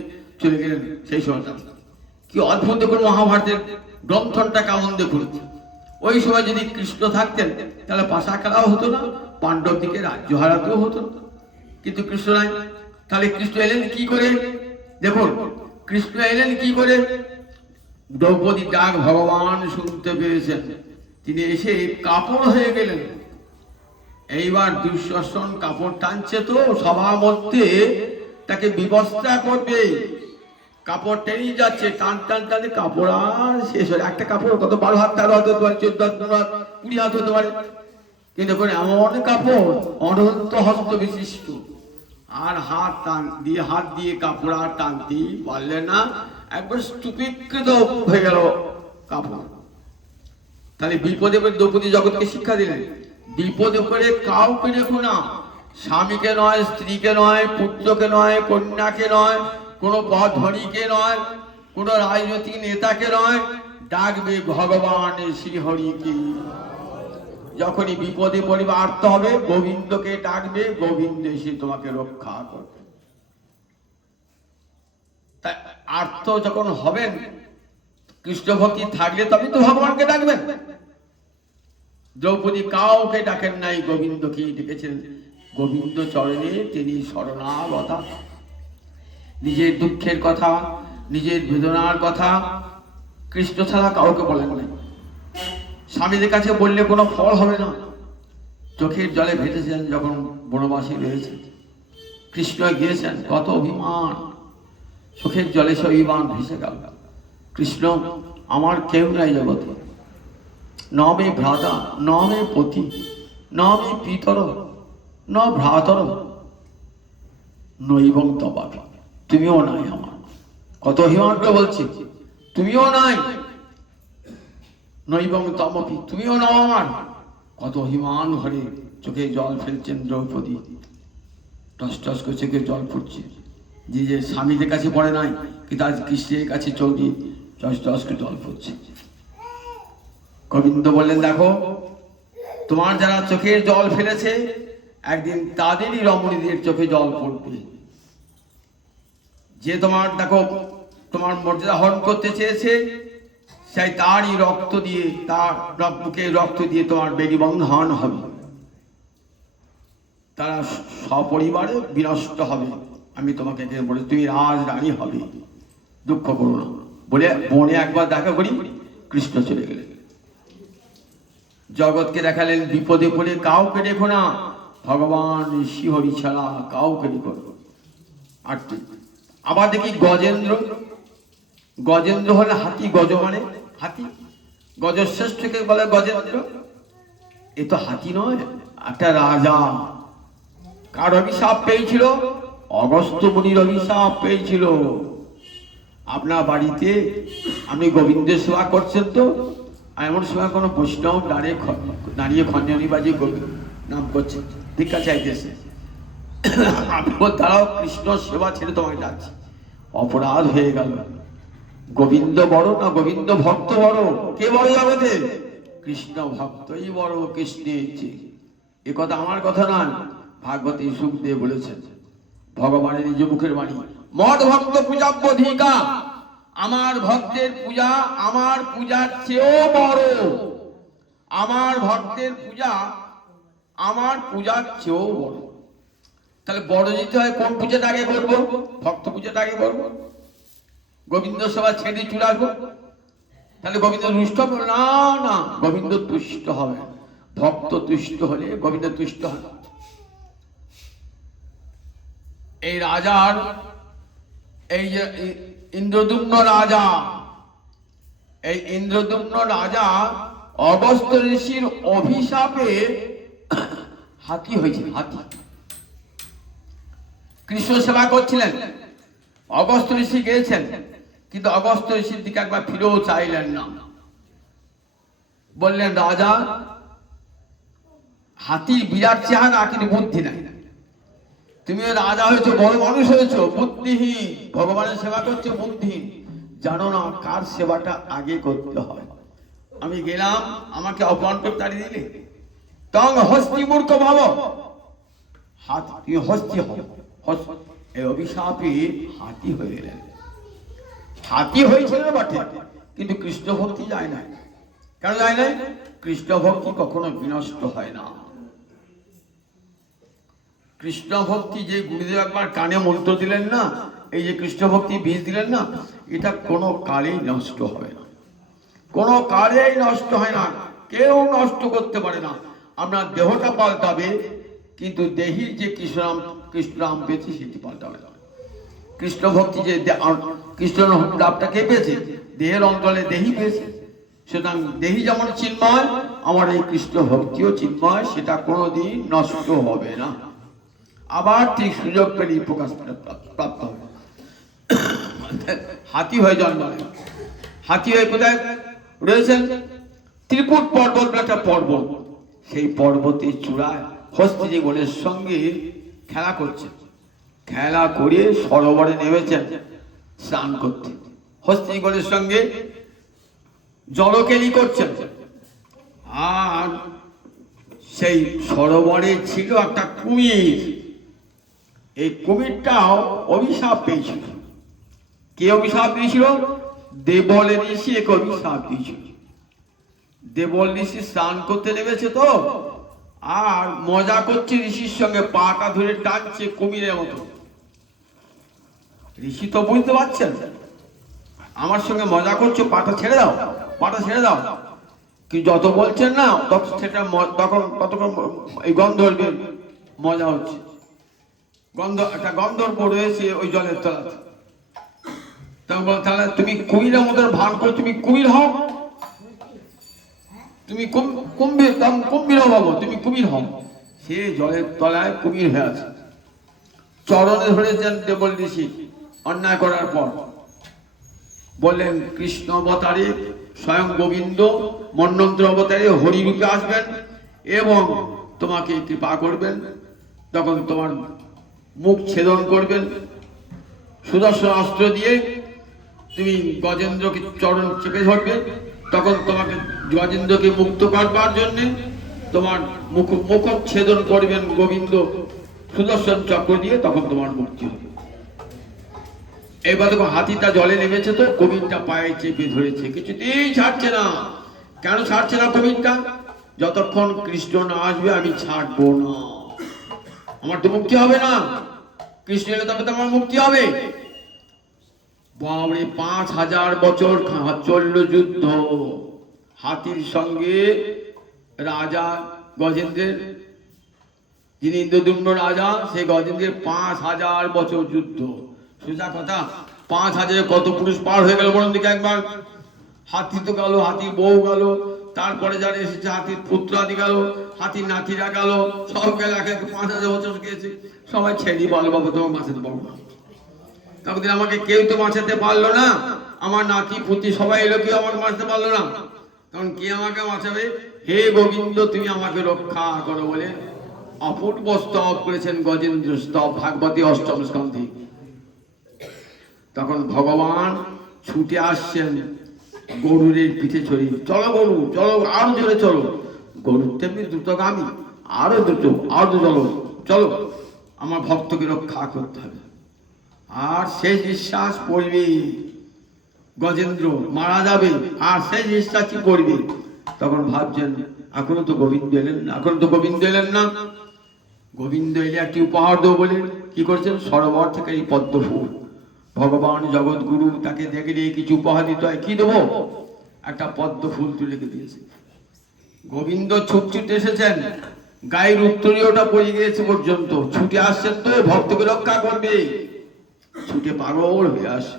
চলে গেলেন সেই সময়টা। কি অদ্ভুত দেখুন মহাভারতের গ্রন্থনটা কেমন দেখুন। ওই সময় যদি কৃষ্ণ থাকতেন তাহলে পাশা খেলাও হতো না, পাণ্ডব দিকে রাজ্য হারাতেও হতো না। কিন্তু কৃষ্ণ নাই। তাহলে কৃষ্ণ এলেন কি করে? দেখুন কৃষ্ণ এলেন কি করে? দ্রৌপদী ডাক ভগবান শুনতে পেয়েছেন, তিনি এসে কাপড় হয়ে গেলেন। এইবার দুঃশাসন কাপড় টানছে, তো সভা মধ্যে তাকে বিবস্ত্রা করবে। কাপড় টেনে যাচ্ছে, টান টান টানে কাপড় আর শেষ হয়। একটা কাপড় কত 12 হাত 13 হাত হতে পারে, 14 হাত 15 হাত 20 হাত হতে পারে। কিন্তু এমন কাপড় অনন্ত হস্ত বিশিষ্ট, আর হাত দিয়ে কাপড় আর টানতেই পারলে না, একবার স্তূপীকৃত হয়ে গেল কাপড়। তাহলে বিপদে পড়ে দ্রৌপদী জগৎকে শিক্ষা দিলেন, বিপদে পড়ে কাউকে দেখো না, স্বামীকে নয়, স্ত্রীকে নয়, পুত্রকে নয়, কন্যাকে নয়, কোনো ধনীকে নয়, কোনো রাজনৈতিক নেতাকে নয়, ডাকবে ভগবান শ্রীহরিকে। যখনই বিপদে পড়বে আর্ত হবে, গোবিন্দকে ডাকবে, গোবিন্দ এসে তোমাকে রক্ষা করবে। তাই আর্ত যখন হবেন, কৃষ্ণ ভক্তি থাকলে তবে তো ভগবানকে ডাকবেন। দ্রৌপদী কাউকে ডাকেন নাই, গোবিন্দকে ডেকেছেন। গোবিন্দ চরণে তিনি শরণাগতা। নিজের দুঃখের কথা, নিজের বেদনার কথা কৃষ্ণ ছাড়া কাউকে বলেন নাই। স্বামীদের কাছে বললে কোনো ফল হবে না। চোখের জলে ভেসেছেন যখন বনবাসী রয়েছে, কৃষ্ণ গিয়েছেন, কত অভিমান, চোখের জলে সে অভিমান ভেসে গেল। কৃষ্ণ, আমার কেউ নাই জগতে, ন মে ভ্রাতা, ন মে পতি, ন মে পিতর, ন ভ্রাতর, নৈবং তবাপি, তুমিও নাই আমার। কত অভিমান করে বলছি, তুমিও নাই। নৈবং তমপি, তুমিও নাও আমার। কত অভিমান ভরে চোখে জল ফেলছেন দ্রৌপদী। টস টস করে চোখে জল ফুটছে। যে স্বামীদের কাছে পড়ে নাই, কিন্তু আজ কৃষ্ণের কাছে চোখ দিয়ে টস টস করে জল ফুটছে। গোবিন্দ বললেন, দেখো তোমার যারা চোখের জল ফেলেছে, একদিন তাদেরই রমণীদের চোখে জল পড়বে। যে তোমার দেখো তোমার মর্যাদা হরণ করতে চেয়েছে, সেই তারই রক্ত দিয়ে, তার বুকে রক্ত দিয়ে তোমার বেদি বন্ধন হবে। তারা সপরিবারে বিনষ্ট হবে। আমি তোমাকে বলে, তুমি রাজ রানী হবে, দুঃখ করো না বলে বনে একবার দেখা করি। কৃষ্ণ চলে গেলেন। জগৎকে দেখালেন, বিপদে পড়ে কাউকে দেখো না, ভগবান শ্রীহরি ছাড়া কাউকে দেখো না। আর আবার দেখি গজেন্দ্র। গজেন্দ্র হলে হাতি, গজ মানে হাতি, গজশ্রেষ্ঠকে বলে গজেন্দ্র। এ তো হাতি নয়, একটা রাজা। কার অভিশাপ পেয়েছিল? অগস্ত্য মুনির অভিশাপ পেয়েছিল। আপনার বাড়িতে আপনি গোবিন্দের সেবা করছেন তো, এমন সময় কোনো বৈষ্ণব দাঁড়িয়ে খঞ্জনি বাজিয়ে নাম করছে, ভিক্ষা চাইতেছে, আপনার দ্বারাও কৃষ্ণ সেবা ছেড়ে তোমাকে যাচ্ছে, অপরাধ হয়ে গেল। গোবিন্দ বড় না গোবিন্দ ভক্ত বড়? কে বড় জগতে? কৃষ্ণ ভক্তই বড় কৃষ্ণের চেয়ে। এ কথা আমার কথা নয়, ভাগবতী সুখদেব বলেছেন, ভগবানের নিজ মুখের বাণী। মদ ভক্ত পূজাব্যধিকা, আমার ভক্তের পূজা আমার পূজার চেয়েও বড়। আমার ভক্তের পূজা আমার পূজার চেয়েও বড়। তাহলে বড় যেতে হয় কোন পূজাটা আগে করবো? ভক্ত পূজাটা আগে করবো। গোবিন্দ সেবা ছেড়ে চলে আসবো, তাহলে গোবিন্দ তুষ্ট হবে না? না, গোবিন্দ তুষ্ট হবে। ভক্ত তুষ্ট হলে গোবিন্দ তুষ্ট হয়। এই রাজার, এই যে ইন্দ্রদুম্ন রাজা, এই ইন্দ্রদুম্ন রাজা অগস্ত্য ঋষির অভিশাপে হাতি হয়েছে। হাতি কৃষ্ণ সেবা করছিলেন, অগস্ত্য ঋষি গিয়েছেন, কিন্তু অগস্ত্য ঋষির দিকে একবার ফিরেও চাইলেন না। বললেন, রাজা, হাতি বিরাট চেহারা কিন্তু বুদ্ধি নাই। তুমি রাজা হয়েছো, বড় মানুষ হয়েছো, বুদ্ধিহীন, ভগবানের সেবা করছো বুদ্ধিহীন, জানো না কার সেবাটা আগে করতে হয়। আমি গেলাম, আমাকে অপমান করে তাড়িয়ে দিলে। তং হস্তি মূর্খ ভাব, হাতি তুমি হস্তি হও। এই অভিশাপে হাতি হয়ে গেলেন। হাতি হয়েছিল বটে, কিন্তু কৃষ্ণ ভক্তি যায় না। কেন যায় না? কৃষ্ণ ভক্তি কখনো বিনষ্ট হয় না। কৃষ্ণ ভক্তি যে গুরুদেব একবার কানে মন্ত্র দিলেন না, এই যে কৃষ্ণ ভক্তি বীজ দিলেন না, এটা কোনো কালেই নষ্ট হবে না, কোনো কালেই নষ্ট হয় না, কেউ নষ্ট করতে পারে না। আপনার দেহটা পাল্টাবে, কিন্তু দেহির যে কৃষ্ণরাম পেয়েছে সেটি পাল্টাবে না। কৃষ্ণ ভক্তি যে কৃষ্ণ লাভটা কে পেয়েছে? দেহের অন্তরে দেহি পেয়েছে। সুতরাং দেহি যেমন চিন্ময়, আমার এই কৃষ্ণ ভক্তিও চিন্ময়, সেটা কোনোদিন নষ্ট হবে না। আবার ঠিক সুযোগ পেলে প্রকাশ প্রাপ্ত হবে। হাতি হয়ে জন্মালেন। হাতি হয়ে কোথায় রয়েছেন? ত্রিকুট পর্বত বলে একটা পর্বত, সেই পর্বতের চূড়ায় হস্তিজীবনের সঙ্গে খেলা করছেন। খেলা করে সরোবরে নেমেছেন স্নান করতে। হস্তিজীবনের সঙ্গে জলকেলি করছেন। আর সেই সরোবরে ছিল একটা কুমির। এই কুমিরটাও অভিশাপ পেয়েছিল। কে অভিশাপ দিয়েছিল? দেবল ঋষি এক অভিশাপ দিয়েছিল। দেবল ঋষি স্নান করতে নেমেছে তো, আর মজা করছে ঋষির সঙ্গে, পাটা ধরে টানছে কুমিরের মতো। ঋষি তো বুঝতে পারছেন আমার সঙ্গে মজা করছো, পাটা ছেড়ে দাও, পাটা ছেড়ে দাও। কি যত বলছেন না, তখন ততক্ষণ এই গন্ধর্ব মজা হচ্ছে। একটা গন্ধর্ব রয়েছে ওই জলের তলাতে। তাহলে তুমি কুমিরের মতো ভান করে তুমি কুমির হও, তুমি কুম্ভীর হও বাবু, তুমি কুমির হও। সে জলের তলায় কুমির হয়ে আছে। চরণে ধরেছেন দেবল ঋষি অন্যায় করার পর। বললেন, কৃষ্ণ অবতারে স্বয়ং গোবিন্দ মন্বন্তর অবতারে হরিরূপে আসবেন এবং তোমাকে কৃপা করবেন। তখন তোমার মুখ ছেদন করবেন সুদর্শন অস্ত্র দিয়ে, তুমি গজেন্দ্রকে চরণ চেপে ধরবে। তখন তোমাকে গজেন্দ্রকে মুক্ত করবার জন্য তোমার মুখ ছেদন করবেন গোবিন্দ সুদর্শন চক্র দিয়ে, তখন তোমার মুক্তি হবে। এবার দেখো হাতিটা জলে নেমেছে তো, কুমিরটা পায়ে চেপে ধরেছে, কিছুতেই ছাড়ছে না। কেন ছাড়ছে না কুমিরটা? যতক্ষণ কৃষ্ণ না আসবে আমি ছাড়বো না, আমার তো মুক্তি হবে না। কৃষ্ণ এলে তবে তো আমার মুক্তি হবে। বাবরে 5000 বছর চলল যুদ্ধ হাতির সঙ্গে রাজা গজেন্দ্রের, যিনি ইন্দ্রদুম্ন রাজা, সেই গজেন্দ্রের 5000 বছর যুদ্ধ। সোজা কথা, 5000 কত পুরুষ পার হয়ে গেল বলুন দিকে একবার। হাতি তো গেল, হাতির বউ গেল, তারপরে যারা এসেছে হাতির পুত্র আদি গেল, হাতির নাতিরা গেল, সব গেল। 5000 বছর গিয়েছে, সবাই ছেড়ি বলো বাবু তোমার মাসে তো পাবো না। তখন আমাকে কেউ তো বাঁচাতে পারলো না, আমার নাতি পুতি সবাই এলো, কেউ আমাকে বাঁচাতে পারলো না, তখন কে আমাকে বাঁচাবে? হে গোবিন্দ তুমি আমাকে রক্ষা করো বলে অপূর্ব স্তব করেছেন গজেন্দ্র স্তব, ভাগবতী অষ্টম স্কন্ধে। তখন ভগবান ছুটে আসছেন গরুরের পিঠে চড়ি, চলো গরু চলো, আরো জোরে চলো। গরুর তেমনি দ্রুতগামী, আরো দ্রুত, আরো চলো চলো, আমার ভক্তকে রক্ষা করতে হবে। আর শেষ নিঃশ্বাস পড়বে, গজেন্দ্র মারা যাবে, আর শেষ নিঃশ্বাসই পড়বে। তখন ভাবছেন এখনো তো গোবিন্দ এলেন না, এখনো তো গোবিন্দ এলেন না। গোবিন্দ এলে একটি উপহার দেবো বলে কি করছেন, সরোবর থেকে এই পদ্ম ফুল, ভগবান জগৎগুরু তাকে দেখলে কিছু উপহার দিতে হয়, কি দেবো? একটা পদ্ম ফুল তুলে দিয়েছে। গোবিন্দ ছুটছুটে এসেছেন, গায়ের উত্তরীয়টা পড়ে গিয়েছে পর্যন্ত, ছুটে আসছেন তো ভক্তকে রক্ষা করবে, ছুটে পাগল হয়ে আসে।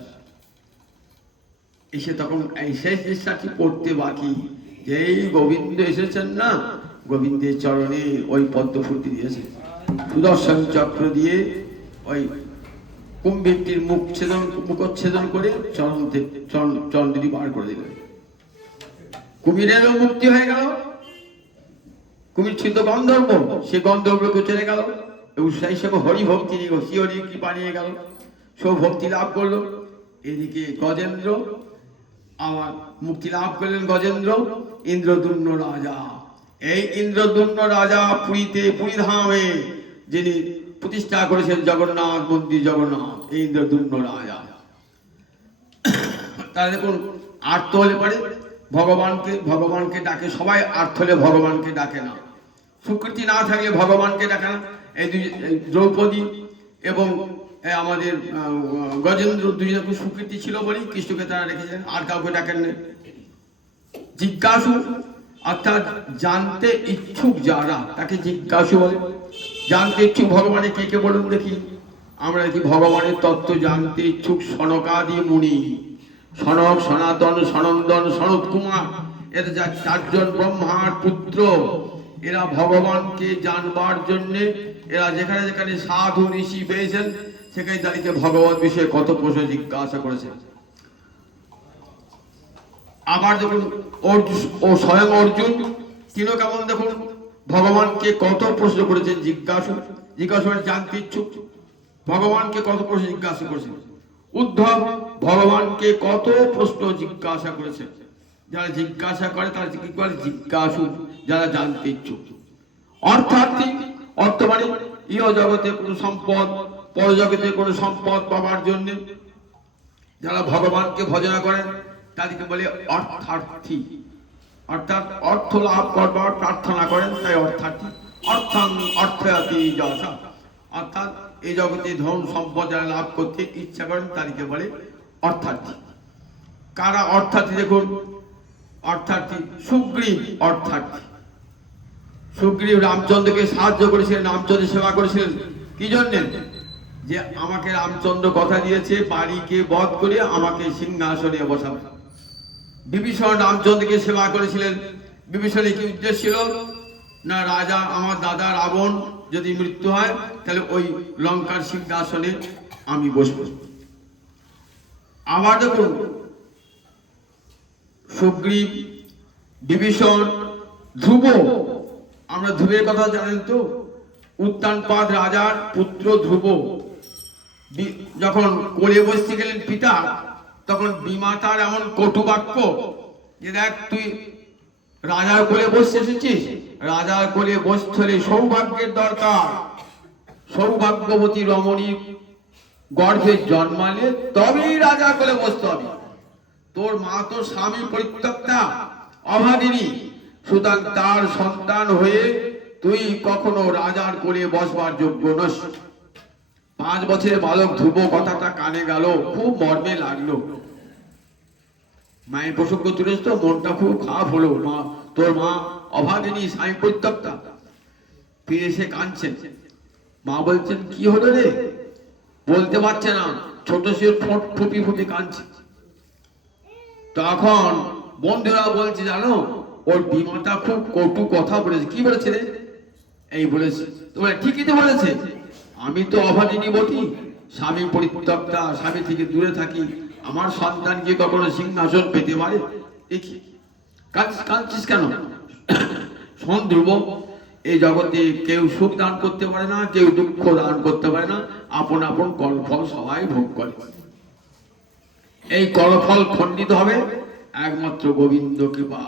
এসে তখন এই শেষ নিঃশ্বাসটি পড়তে বাকি, যেই গোবিন্দ এসেছেন না, গোবিন্দের চরণে ওই পদ্ম ফুলটি দিয়েছে, সুদর্শন চক্র দিয়ে ওই কুম্ভীরটির মুখচ্ছেদন করে চরণ দুটি বার করে দিলেন। কুমিরেরও মুক্তি হয়ে গেল, কুমির ছিল গন্ধর্ব, সে গন্ধর্বকে চলে গেল, এবং সেই সব হরি ভক্তি শ্রী হরি কৃপা নিয়ে গেল, সব ভক্তি লাভ করলো। এদিকে গজেন্দ্র আমার মুক্তি লাভ করলেন। গজেন্দ্র ইন্দ্রদুম্ন রাজা, এই ইন্দ্রদুম্ন রাজা পুরীতে, পুরী ধামে যিনি প্রতিষ্ঠা করেছেন জগন্নাথ মন্দির, জগন্নাথ এই ইন্দ্রদুম্ন রাজা। তারা দেখুন আর্ত হলে পারে ভগবানকে ডাকে, সবাই আর্ত হলে ভগবানকে ডাকে না, স্বীকৃতি না থাকলে ভগবানকে ডাকে না। এই দ্রৌপদী এবং আমাদের গজেন্দ্র দুজনের স্বীকৃতি ছিল বলেই কৃষ্ণকে তারা রেখেছিলেন, আর কাউকে ডাকেন না। জিজ্ঞাসু অর্থাৎ জানতে ইচ্ছুক যারা, তাকে জিজ্ঞাসু বলে। জানতে ইচ্ছুক ভগবানে কে কে বলুন দেখি? আমরা দেখি ভগবানের তত্ত্ব জানতে ইচ্ছুক সনকাদি মুনি, সনক, সনাতন, সনন্দন, সনত কুমার, এরা চারজন ব্রহ্মার পুত্র। এরা ভগবানকে জানবার জন্য এরা যেখানে যেখানে সাধু ঋষি পেয়েছেন সেখানে তাদেরকে ভগবান বিষয়ে কত প্রশ্ন জিজ্ঞাসা করেছেন। আবার দেখুন ও স্বয়ং অর্জুন, তিনিও কেমন দেখুন ভগবানকে কত প্রশ্ন করেছেন, জিজ্ঞাসা জানতে ইচ্ছুক, ভগবানকে কত প্রশ্ন জিজ্ঞাসা করেছেন। উদ্ধব ভগবানকে কত প্রশ্ন জিজ্ঞাসা করেছেন। যারা জিজ্ঞাসা করে তারা কি বলে? জিজ্ঞাসু, যারা জানতে ইচ্ছুক। অর্থার্থী, অর্থ মানে ইহ জগতে কোনো সম্পদ, পরজগতে কোনো সম্পদ পাবার জন্য যারা ভগবানকে ভজনা করেন তাদেরকে বলে অর্থার্থী, অর্থাৎ অর্থ লাভ করবার প্রার্থনা করেন, তাই অর্থার্থী। অর্থাৎ অর্থাৎ অর্থাৎ এই জগতে ধন সম্পদ যারা লাভ করতে ইচ্ছা করেন তাদেরকে বলে অর্থার্থী। কারা অর্থার্থী দেখুন, অর্থার্থী সুগ্রীব অর্থার্থী। সুগ্রীব রামচন্দ্রকে সাহায্য করেছিলেন, রামচন্দ্রের সেবা করেছিলেন, কি জন্য? যে আমাকে রামচন্দ্র কথা দিয়েছে বাড়িকে বধ করে আমাকে সিংহাসনে বসাবে। বিভীষণ রামচন্দ্রকে সেবা করেছিলেন, বিভীষণের কি উদ্দেশ্য ছিল না, রাজা আমার দাদা রাবণ যদি মৃত্যু হয় তাহলে ওই লঙ্কার সিংহাসনে আমি বসব। আবার দেখুন সুগ্রীব, বিভীষণ, ধ্রুব, আমরা ধ্রুবের কথা জানেন তো, উত্তানপাদ রাজার পুত্র ধ্রুব যখন কোলে বসতে গেলেন পিতা, তখন বিমাতার এমন কটু বাক্য যে দেখ তুই রাজার কোলে বসতে এসেছিস, রাজার কোলে বসতে হলে সৌভাগ্যের দরকার, সৌভাগ্যবতী রমণীর গর্ভে জন্মালে তবেই রাজার কোলে বসতে হবে। তোর মা তো স্বামী পরিত্যক্তা অভাগিনী, সুতরাং তার সন্তান হয়ে তুই কখনো রাজার কোলে বসবার যোগ্য নস। 5 বছরের বালক ধ্রুব কথাটা কানে গেল, খুব মর্মে লাগলো। মায়ের প্রসঙ্গ তুলেছ তো মনটা খুব খারাপ হলো। মা, তোর মা অভাগিনী, স্বামী পরিত্যক্তা, ফিরে এসে কাঁদছেন। মা বলছেন কি হলো রে? বলতে পারছে না, ছোট সে ঠোঁট ফুপি ফুপি কাঁদছে। তখন বন্ধুরা বলছে জানো, ওর বিমাতা খুব কটু কথা বলেছে। কি বলেছে রে? এই বলেছে। তোমার ঠিকই তো বলেছে, আমি তো অভাগিনী বটি, স্বামী পরিত্যক্তা, স্বামী থেকে দূরে থাকি, আমার সন্তান কি কখনো সিংহাসন পেতে পারে? দেখি কাঁদছিস কেন? শোন ধ্রুব, এই জগতে কেউ সুখ দান করতে পারে না, কেউ দুঃখ দান করতে পারে না। আপন আপন কর্মফল সবাই ভোগ করে। এই কর্মফল খণ্ডিত হবে একমাত্র গোবিন্দ কৃপা।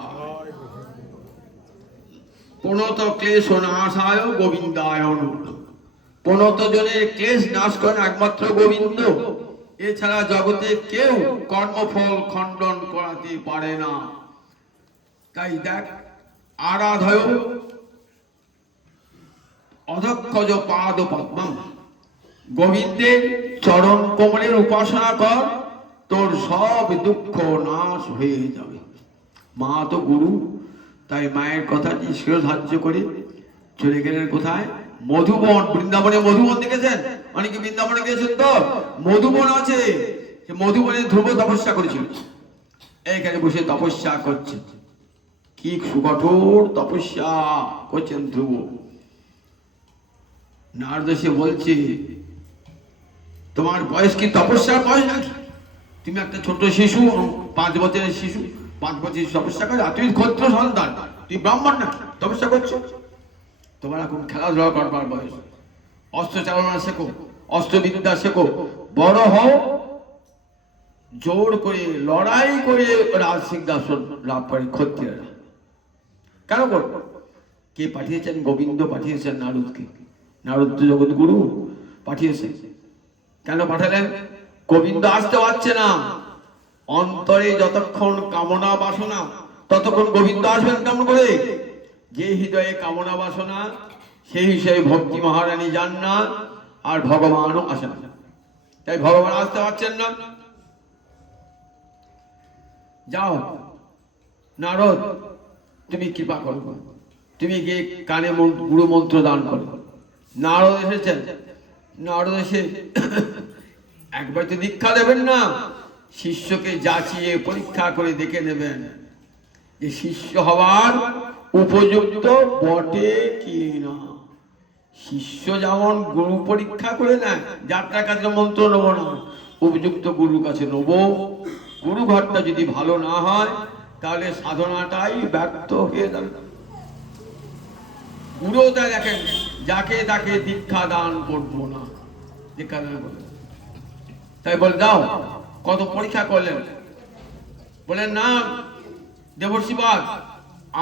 প্রণত ক্লেশ নাশায় গোবিন্দায় নমঃ। প্রণত জনের ক্লেশ নাশ করেন একমাত্র গোবিন্দ। এছাড়া জগতে কেউ কর্মফল খণ্ডন করাতে পারে না। তাই দেখ, আরাধয় অধক্ষজ পাদ পদ্মম, গোবিন্দের চরণ কোমলের উপাসনা কর, তোর সব দুঃখ নাশ হয়ে যাবে। মা তো গুরু, তাই মায়ের কথাটি শিরোধার্য করে চলে গেলেন কোথায়? মধুবন। বৃন্দাবনে মধুবন দেখেছেন? অনেকে বৃন্দাবনে গিয়েছেন তো, মধুবন আছে। মধুবনে ধ্রুব তপস্যা করেছিল। এইখানে বসে তপস্যা করছে। কি সুকঠোর তপস্যা করছেন ধ্রুব। নারদ এসে বলছে, তোমার বয়স কি তপস্যার বয়স নাকি? তুমি একটা ছোট শিশু, 5 বছরের শিশু, 5 বছর তপস্যা করে, তুমি ক্ষত্র সন্তান, তুই ব্রাহ্মণ নাকি তপস্যা করছো? তোমার এখন খেলাধুলা করবার বয়স। অস্ত্র চালনা শেখো, অস্ত্রবিদ্যা শেখো, বড় হও, জোর করে লড়াই করে রাজ সিংহাসন লাভ করে ক্ষত্রিয়রা। কেন করবো? কে পাঠিয়েছেন? গোবিন্দ পাঠিয়েছেন নারদকে। নারদ জগৎ গুরু পাঠিয়েছেন। কেন পাঠালেন? গোবিন্দ আসতে পারছে না। অন্তরে যতক্ষণ কামনা বাসনা, ততক্ষণ গোবিন্দ আসবেন কেমন করে? যে হৃদয়ে কামনা বাসনা, সেই হিসেবে ভক্তি মহারানী যান না, আর ভগবানও আসেন না। তাই ভগবান আসতে পারছেন না। যাও নারদ, তুমি কৃপা করো, তুমি গিয়ে কানে গুরু মন্ত্র দান করো। নারদ এসেছেন। নারদ এসে একবার তো দীক্ষা দেবেন না, শিষ্যকে যাচিয়ে পরীক্ষা করে দেখে নেবেন যে শিষ্য হওয়ার উপযুক্ত বটে কি না। শিষ্য যেমন গুরু পরীক্ষা করে নেয়, যাত্রার কাছে মন্ত্র নেবো না, উপযুক্ত গুরুর কাছে নেবো। গুরু ঘরটা যদি ভালো না হয়, তাহলে সাধনাটাই ব্যর্থ হয়ে যাবে। গুরুটা দেখেন, যাকে তাকে দীক্ষা দান করবো না, দীক্ষা দান করবো। তাই বলে দাও, কত পরীক্ষা করলেন, বলেন না দেবর্ষিবাদ,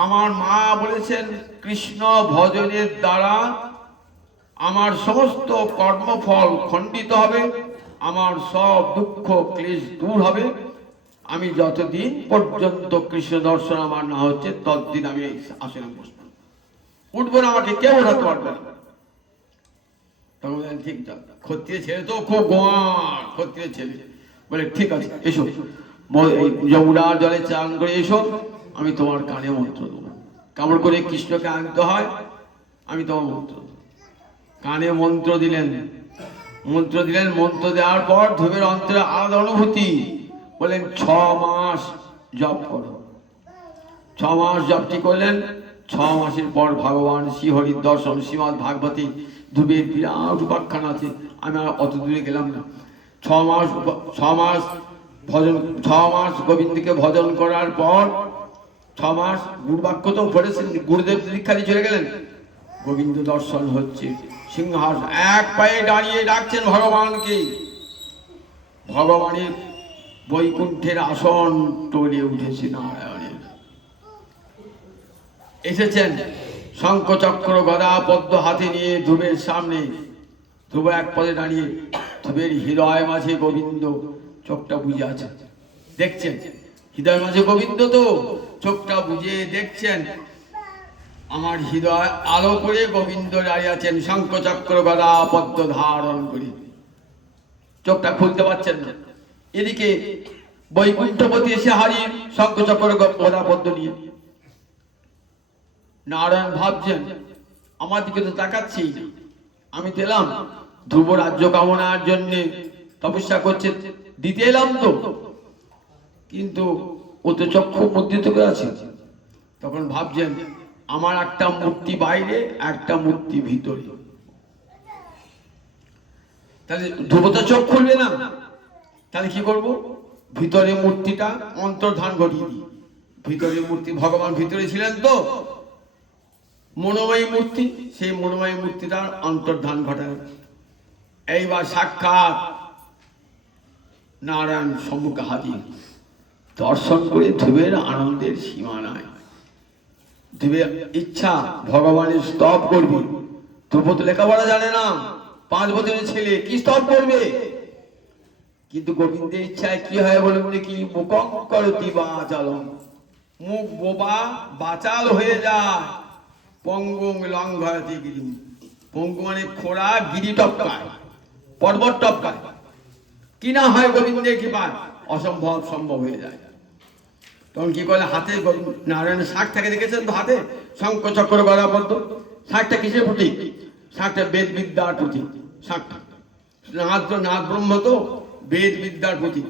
আমার মা বলেছেন কৃষ্ণ ভজনের দ্বারা আমার সমস্ত কর্মফল খণ্ডিত হবে, আমার সব দুঃখ ক্লেশ দূর হবে। আমি যতদিন পর্যন্ত কৃষ্ণ দর্শন আমার না হচ্ছে, ততদিন আমি আসলে বসবো, উঠবো না, আমাকে কেউ উঠাতে পারবে না। তখন ঠিক ক্ষত্রিয় ছেলে তো খুব গোয়ার ক্ষত্রিয় ছেলে, বলে ঠিক আছে এসো, যমুনার জলে চান করে এসো, আমি তোমার কানে মন্ত্র দেবো। কেমন করে কৃষ্ণকে আনতে হয় আমি তোমার মন্ত্র দেবো। কানে মন্ত্র দিলেন। মন্ত্র দিলেন, মন্ত্র দেওয়ার পর ধ্রুবের অন্তরে আলাদা অনুভূতি। বলেন 6 মাস জপ করো। 6 মাস জপটি করলেন। 6 মাসের পর ভগবান শ্রীহরির দর্শন। শ্রীমদ্ ভাগবতী ধ্রুবের বিরাট উপাখ্যান আছে, আমি অত দূরে গেলাম না। 6 মাস ভজন, 6 মাস গোবিন্দকে ভজন করার পর 6 মাস গুরুবাক্য তো পড়েছেন, গুরুদেব দীক্ষা দিয়ে চলে গেলেন। গোবিন্দ দর্শন হচ্ছে, সিংহাসন, এক পায়ে দাঁড়িয়ে ডাকছেন ভগবানকে। ভগবানের বৈকুণ্ঠের আসন টলে উঠেছে নারায়ণের। এসেছেন শঙ্খ চক্র গদা পদ্ম হাতে নিয়ে ধ্রুবের সামনে। ধ্রুব এক পদে দাঁড়িয়ে, ধ্রুবের হৃদয় মাঝে গোবিন্দ, চোখটা বুঝে আছে, দেখছেন হৃদয় মাঝে গোবিন্দ, তো চোখটা বুঝে দেখছেন। আমার হৃদয় আলো করে গোবিন্দ দাঁড়িয়ে আছেন, শঙ্খ চক্র গদা পদ্ম ধারণ করে। চোখটা খুলতে পারছেন না। এদিকে বৈকুণ্ঠপতি এসে হারিয়ে শঙ্খ চক্র গদা পদ্ম নিয়ে। নারায়ণ ভাবছেন আমার দিকে তো তাকাচ্ছি, আমি দিলাম ধ্রুব রাজ্য কামনার জন্য তপস্যা করছে, দিতে এলাম তো, কিন্তু ও তো চক্ষু মুদ্রিত করে আছে। তখন ভাবছেন আমার একটা মূর্তি বাইরে, একটা মূর্তি ভিতরে। তাহলে ধ্রুব তো চোখ খুলবে না, তাহলে কি করব? ভিতরে মূর্তিটা অন্তর্ধান ঘটিয়ে দিই। ভিতরে মূর্তি, ভগবান ভিতরে ছিলেন তো, মনোময়ী মূর্তি, সেই মনোময়ী মূর্তিটার অন্তর্ধান ঘটায়। এইবার সাক্ষাৎ নারায়ণ সম্মুখে হাজির। দর্শন করে ধ্রুবের আনন্দের সীমা নাই। ধ্রুবের ইচ্ছা ভগবানের স্তব করবে। ধ্রুব তো লেখাপড়া জানে না, 5 বছরের ছেলে, কি স্তব করবে? কিন্তু গোবিন্দের ইচ্ছায় কি হয় বলে মনে কি, মুখং করতি বাচালং, মুখ বোবা বাচাল হয়ে যায়। পঙ্গুং লঙ্ঘয়তে গিরি, পঙ্গু মানে খোড়া, গিরি টপকায়, পর্বত টপকায়। কি না হয় গোবিন্দের কৃপায়, অসম্ভব সম্ভব হয়ে যায়। তখন কি করলে, হাতে নারায়ণের শাক থাকে, দেখেছেন তো হাতে শঙ্খ চক্র গদাপদ্ম, শাকটা কিসের প্রতীক? শাকটা বেদ বিদ্যার প্রতীক। শাকটা নাথ ব্রহ্ম তো বেদ বিদ্যার প্রতীক।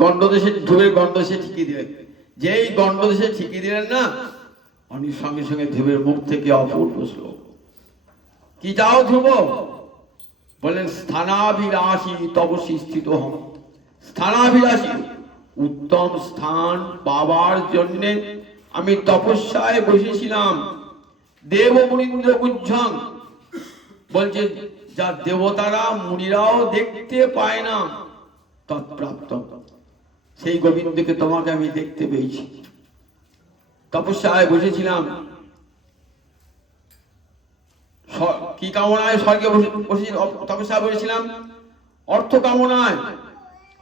গণ্ডদেশে, ধ্রুবের গণ্ডদেশে ঠিকিয়ে দিলেন। যেই গণ্ডদেশে ঠিকিয়ে দিলেন না, অনেক সঙ্গে সঙ্গে ধ্রুবের মুখ থেকে অপূর্ব শ্লোক। কি চাও ধ্রুব? বলেন স্থানাভিলাষী তপসী স্থিত হম। স্থানাভিলাষী, উত্তম স্থান পাবার জন্যে আমি তপস্যায় বসেছিলাম। দেব মুনীন্দ্র গুজ্জং, বলছে যা দেবতারা মুনিরাও দেখতে পায় না, তৎপ্রাপ্ত সেই গোবিন্দকে তোমাকে আমি দেখতে পেয়েছি। তপস্যায় বসেছিলাম। কি কামনায় স্বর্গে বসে তপস্যা বসেছিলাম? অর্থ কামনায়,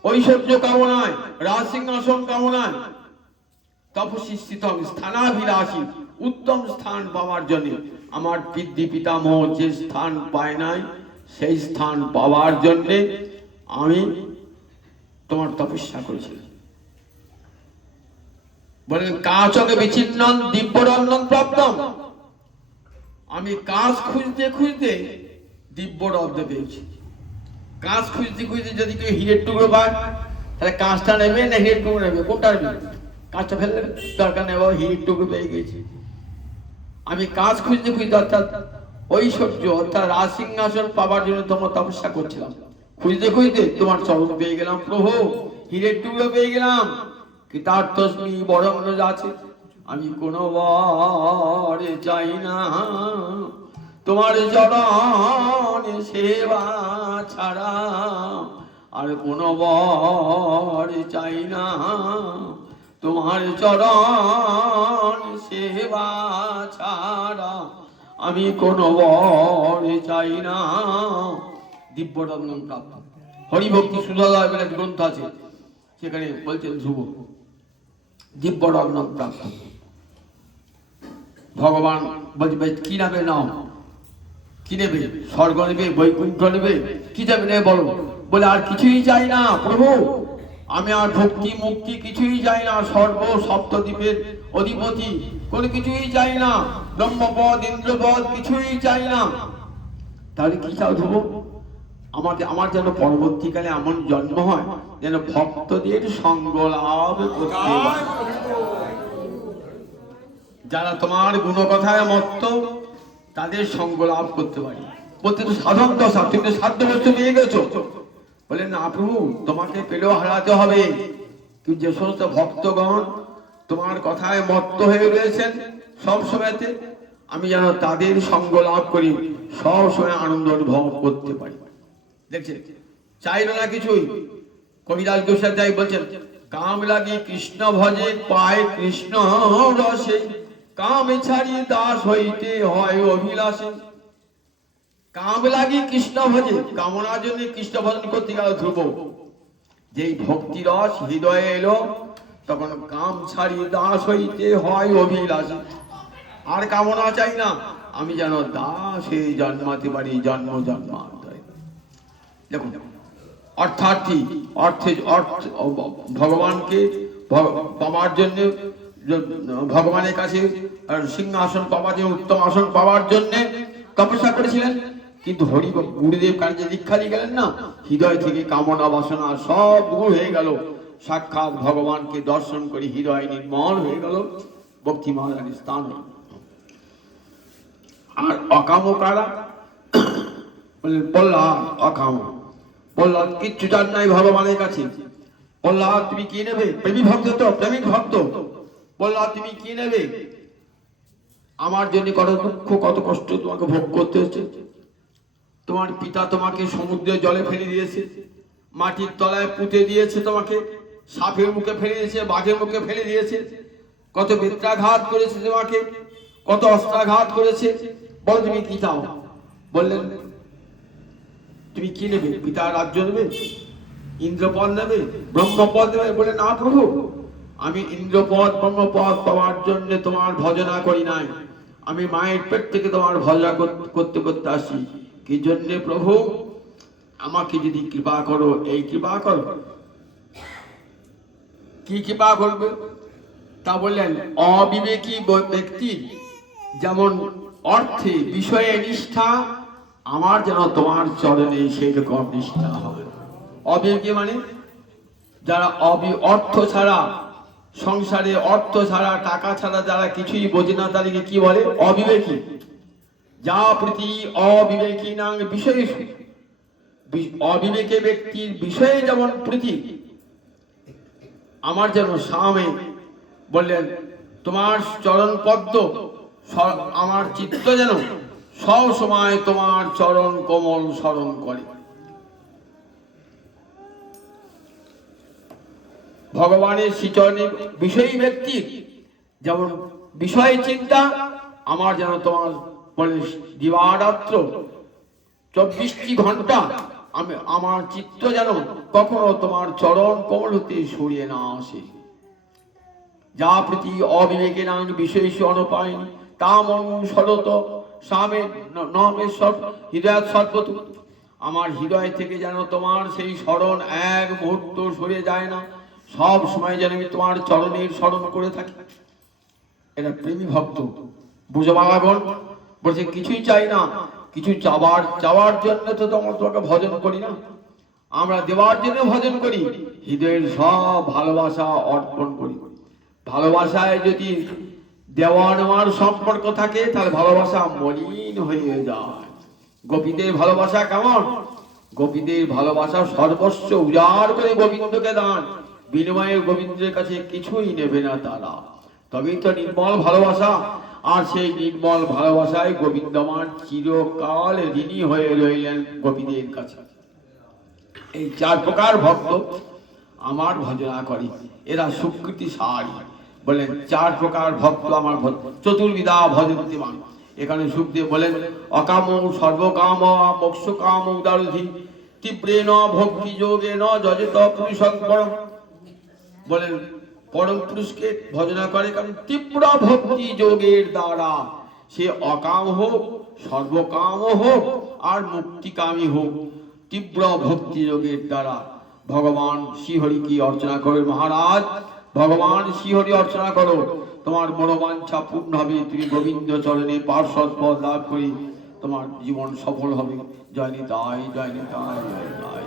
ঐশ্বর্য কামনায়, রাজসিংহাসন কামনায়। তপস্বী স্থিতং স্থানাভিলাষী, উত্তম স্থান পাওয়ার জন্য। আমার পিতৃ পিতামহ যে স্থান পায় নাই, সেই স্থান পাওয়ার জন্য আমি তোমার তপস্যা করেছিলাম। বলেন কাচকে বিচ্ছিন্নন দিব্যরন্নন প্রাপ্তম। আমি কাজ খুঁজতে খুঁজতে দিব্য রত্ন পেয়েছি। কাজ খুঁজতে খুঁজতে যদি কেউ হীরের টুকরো পায়, তাহলে কাঁচটা নেবে না হীরের টুকরো নেবে? কোনটা নেবে? কাঁচটা ফেলে দেবে, দরকার নেই, হীরের টুকরো পেয়ে গেছি। আমি কাজ খুঁজতে খুঁজতে, অর্থাৎ ঐশ্বর্য অর্থাৎ রাজসিংহাসন পাবার জন্য তোমার তপস্যা করছিলাম। খুঁজতে খুঁজতে তোমার চরণ পেয়ে গেলাম প্রভু, হীরের টুকরো পেয়ে গেলাম। কৃতার্থস্মি বরং আছে, আমি কোনো বরে চাই না তোমার চরণ সেবা ছাড়া, আর কোনো বরে চাই না তোমার চরণ সেবা ছাড়া, আমি কোনো বরে চাই না। দিব্যরত্ন প্রাপ্ত। হরিভক্তি সুধালয় বলে গ্রন্থ আছে, সেখানে বলছেন ধ্রুব দিব্যরত্ন প্রাপ্ত। ভগবান বলছে কি নেবে নাও, কি নেবে? স্বর্গ নেবে, বৈকুণ্ঠ নেবে, কি যাবে নেবে বলো? বলে আর কিছুই চাই না প্রভু, আমি আর ভক্তি মুক্তি কিছুই চাই না, সর্ব সপ্তদ্বীপের অধিপতি কোনো কিছুই চাই না, ব্রহ্মপদ ইন্দ্রপদ কিছুই চাই না। তাহলে কি চাও ধ্রুব? আমার যেন পরবর্তীকালে এমন জন্ম হয় যেন ভক্তদের সঙ্গ লাভ করতে পারে, যারা তোমার গুণকথায় মত্ত, তাদের সঙ্গ লাভ করতে পারি। বলতে তো সাধন দশা, তুমি তো সাধ্য বস্তু পেয়ে গেছো। বলে না প্রভু, তোমাকে পেলেও হারাতে হবে। কিন্তু যে সমস্ত ভক্তগণ তোমার কথায় মত্ত হয়ে রয়েছেন সব সময়তে, আমি যেন তাদের সঙ্গ লাভ করি, সব সময় আনন্দ অনুভব করতে পারি। দেখছেন, চাইল না কিছুই। কবিরাজ গোস্বামী বলছেন কাম লাগি কৃষ্ণ ভজে পায় কৃষ্ণ রসে, কাম ছাড়ি দাস হইতে হয় অভিলাষে। কাম লাগি কৃষ্ণ ভজে, কামনার জন্য কৃষ্ণ ভজন করতে গেল ধ্রুব। যেই ভক্তি রস হৃদয়ে এলো, তখন কাম ছাড়ি দাস হইতে হয় অভিলাষে। আর কামনা চাই না, আমি যেন দাস হয়ে জন্মাতে পারি জন্ম জন্মান্তরে। দেখুন অর্থার্থী, ভগবানকে পাওয়ার জন্য, ভগবানের কাছে সিংহাসন পাওয়ার জন্য, উত্তম আসন পাওয়ার জন্য তপস্যা করেছিলেন। কিন্তু হরি গুরুদেব কার্যে দীক্ষা দিয়ে গেলেন না, হৃদয় থেকে কামনা বাসনা সব দূর হয়ে গেল। সাক্ষাৎ ভগবানকে দর্শন করে হৃদয় নির্মল হয়ে গেল, ভক্তি মহারানীর স্থান। আর অকাম কারা? বললেন প্রহ্লাদ অকাম। প্রহ্লাদ কিচ্ছু চান নাই ভগবানের কাছে। প্রহ্লাদ তুমি কি নেবে? প্রেমিক ভক্ত তো, প্রেমিক ভক্ত। প্রহ্লাদ তুমি কি নেবে? আমার জন্য কত দুঃখ কত কষ্ট তোমাকে ভোগ করতে হচ্ছে। তোমার পিতা তোমাকে সমুদ্রের জলে ফেলে দিয়েছে, মাটির তলায় পুঁতে দিয়েছে, তোমাকে সাপের মুখে ফেলে দিয়েছে, বাঘের মুখে ফেলে দিয়েছে, কত বেত্রাঘাত করেছে তোমাকে, কত অস্ত্রাঘাত করেছে। বল তুমি কি চাও? বললেন তুমি কি নেবে? পিতার রাজ্য নেবে, ইন্দ্রপদ নেবে, ব্রহ্মপদ নেবে? বলে না প্রভু, আমি ইন্দ্রপদ ব্রহ্মপদ পাওয়ার জন্য তোমার ভজনা করি নাই, আমি মায়ের পেট থেকে তোমার ভজনা করতে করতে আসি। কি জন্যে প্রভু? আমাকে যদি কৃপা করো, এই কৃপা করো। কি কৃপা করবে? তা বললেন অবিবেকী ব্যক্তির যেমন অর্থে বিষয়ে নিষ্ঠা, আমার যেন তোমার চরণে সেই রকম নিষ্ঠা হবে। অবিবেকী মানে যারা অর্থ ছাড়া, সংসারে অর্থ ছাড়া, টাকা ছাড়া যারা কিছুই বোঝে না, তাদেরকে কি বলে? অবিবেকী। যা প্রতি অবিবেকী নাং বিষয়, অবিবেকী ব্যক্তির বিষয়ে যেমন প্রীতি, আমার যেন স্বামী বললেন তোমার চরণ পদ্ম, আমার চিত্ত যেন সব সময় তোমার চরণ কোমল স্মরণ করে। ভগবানের শ্রীচরণের বিষয়ী ব্যক্তির যেমন বিষয় চিন্তা, আমার যেন তোমার বলে দিবারাত্র 24টি ঘন্টা আমার চিত্ত যেন কখনো তোমার চরণ কমল হতে সরিয়ে না আসে। যা প্রতি অবিবেকে নাম বিষয় অনুপায়নি তা মন সরত স্বামীর নামের হৃদয় সর্বত, আমার হৃদয় থেকে যেন তোমার সেই স্মরণ এক মুহূর্ত সরে যায় না, সব সময় যেন আমি তোমার চরণের স্মরণ করে থাকি। এটা প্রেমী ভক্ত। বুঝবাগণ বলছে কিছুই চাই না, কিছু চাওয়ার জন্য তো তোমাকে ভজন করি না, আমরা দেওয়ার জন্য ভজন করি, হৃদয়ের সব ভালোবাসা অর্পণ করি। ভালোবাসায় যদি দেওয়া নেওয়ার সম্পর্ক থাকে তাহলে ভালোবাসা মলিন হয়ে যায়। গোপীদের ভালোবাসা কেমন? গোপীদের ভালোবাসা সর্বস্ব উজাড় করে গোবিন্দকে দান, বিনিময়ে গোবিন্দের কাছে কিছুই নেবে না তারা, তবেই তো নির্মল ভালোবাসা। আর সেই নির্মল ভালোবাসায় গোবিন্দমান চিরকাল ঋণী হয়ে রইলেন গোপীদের কাছে। এই 4 প্রকার ভক্ত আমার ভজনা করি, এরা সুকৃতি সারি। বলেন 4 প্রকার ভক্ত আমার ভক্ত, চতুর্বিধা ভজন্তিমান। এখানে সুখদেব বলেন অকাম সর্বকাম মোক্ষ কাম উদারধি তীব্রেণ ভক্তি যোগেন যজেত পুরুষং পরম। বলেন পরম পুরুষকে ভজনা করে কারণ তীব্র ভক্তি যোগের দ্বারা, সে অকাম হোক, সর্বকাম হোক, আর মুক্তিকামী হোক, তীব্র ভক্তি যোগের দ্বারা ভগবান শ্রীহরি কি অর্চনা করে। মহারাজ ভগবান শ্রীহরি অর্চনা করো, তোমার মনোবাঞ্ছা পূর্ণ হবে, তুমি গোবিন্দ চরণে পার্শ্বদ পদ লাভ করি তোমার জীবন সফল হবে। জয় নিতাই, জয় নিতাই, জয় নিতাই।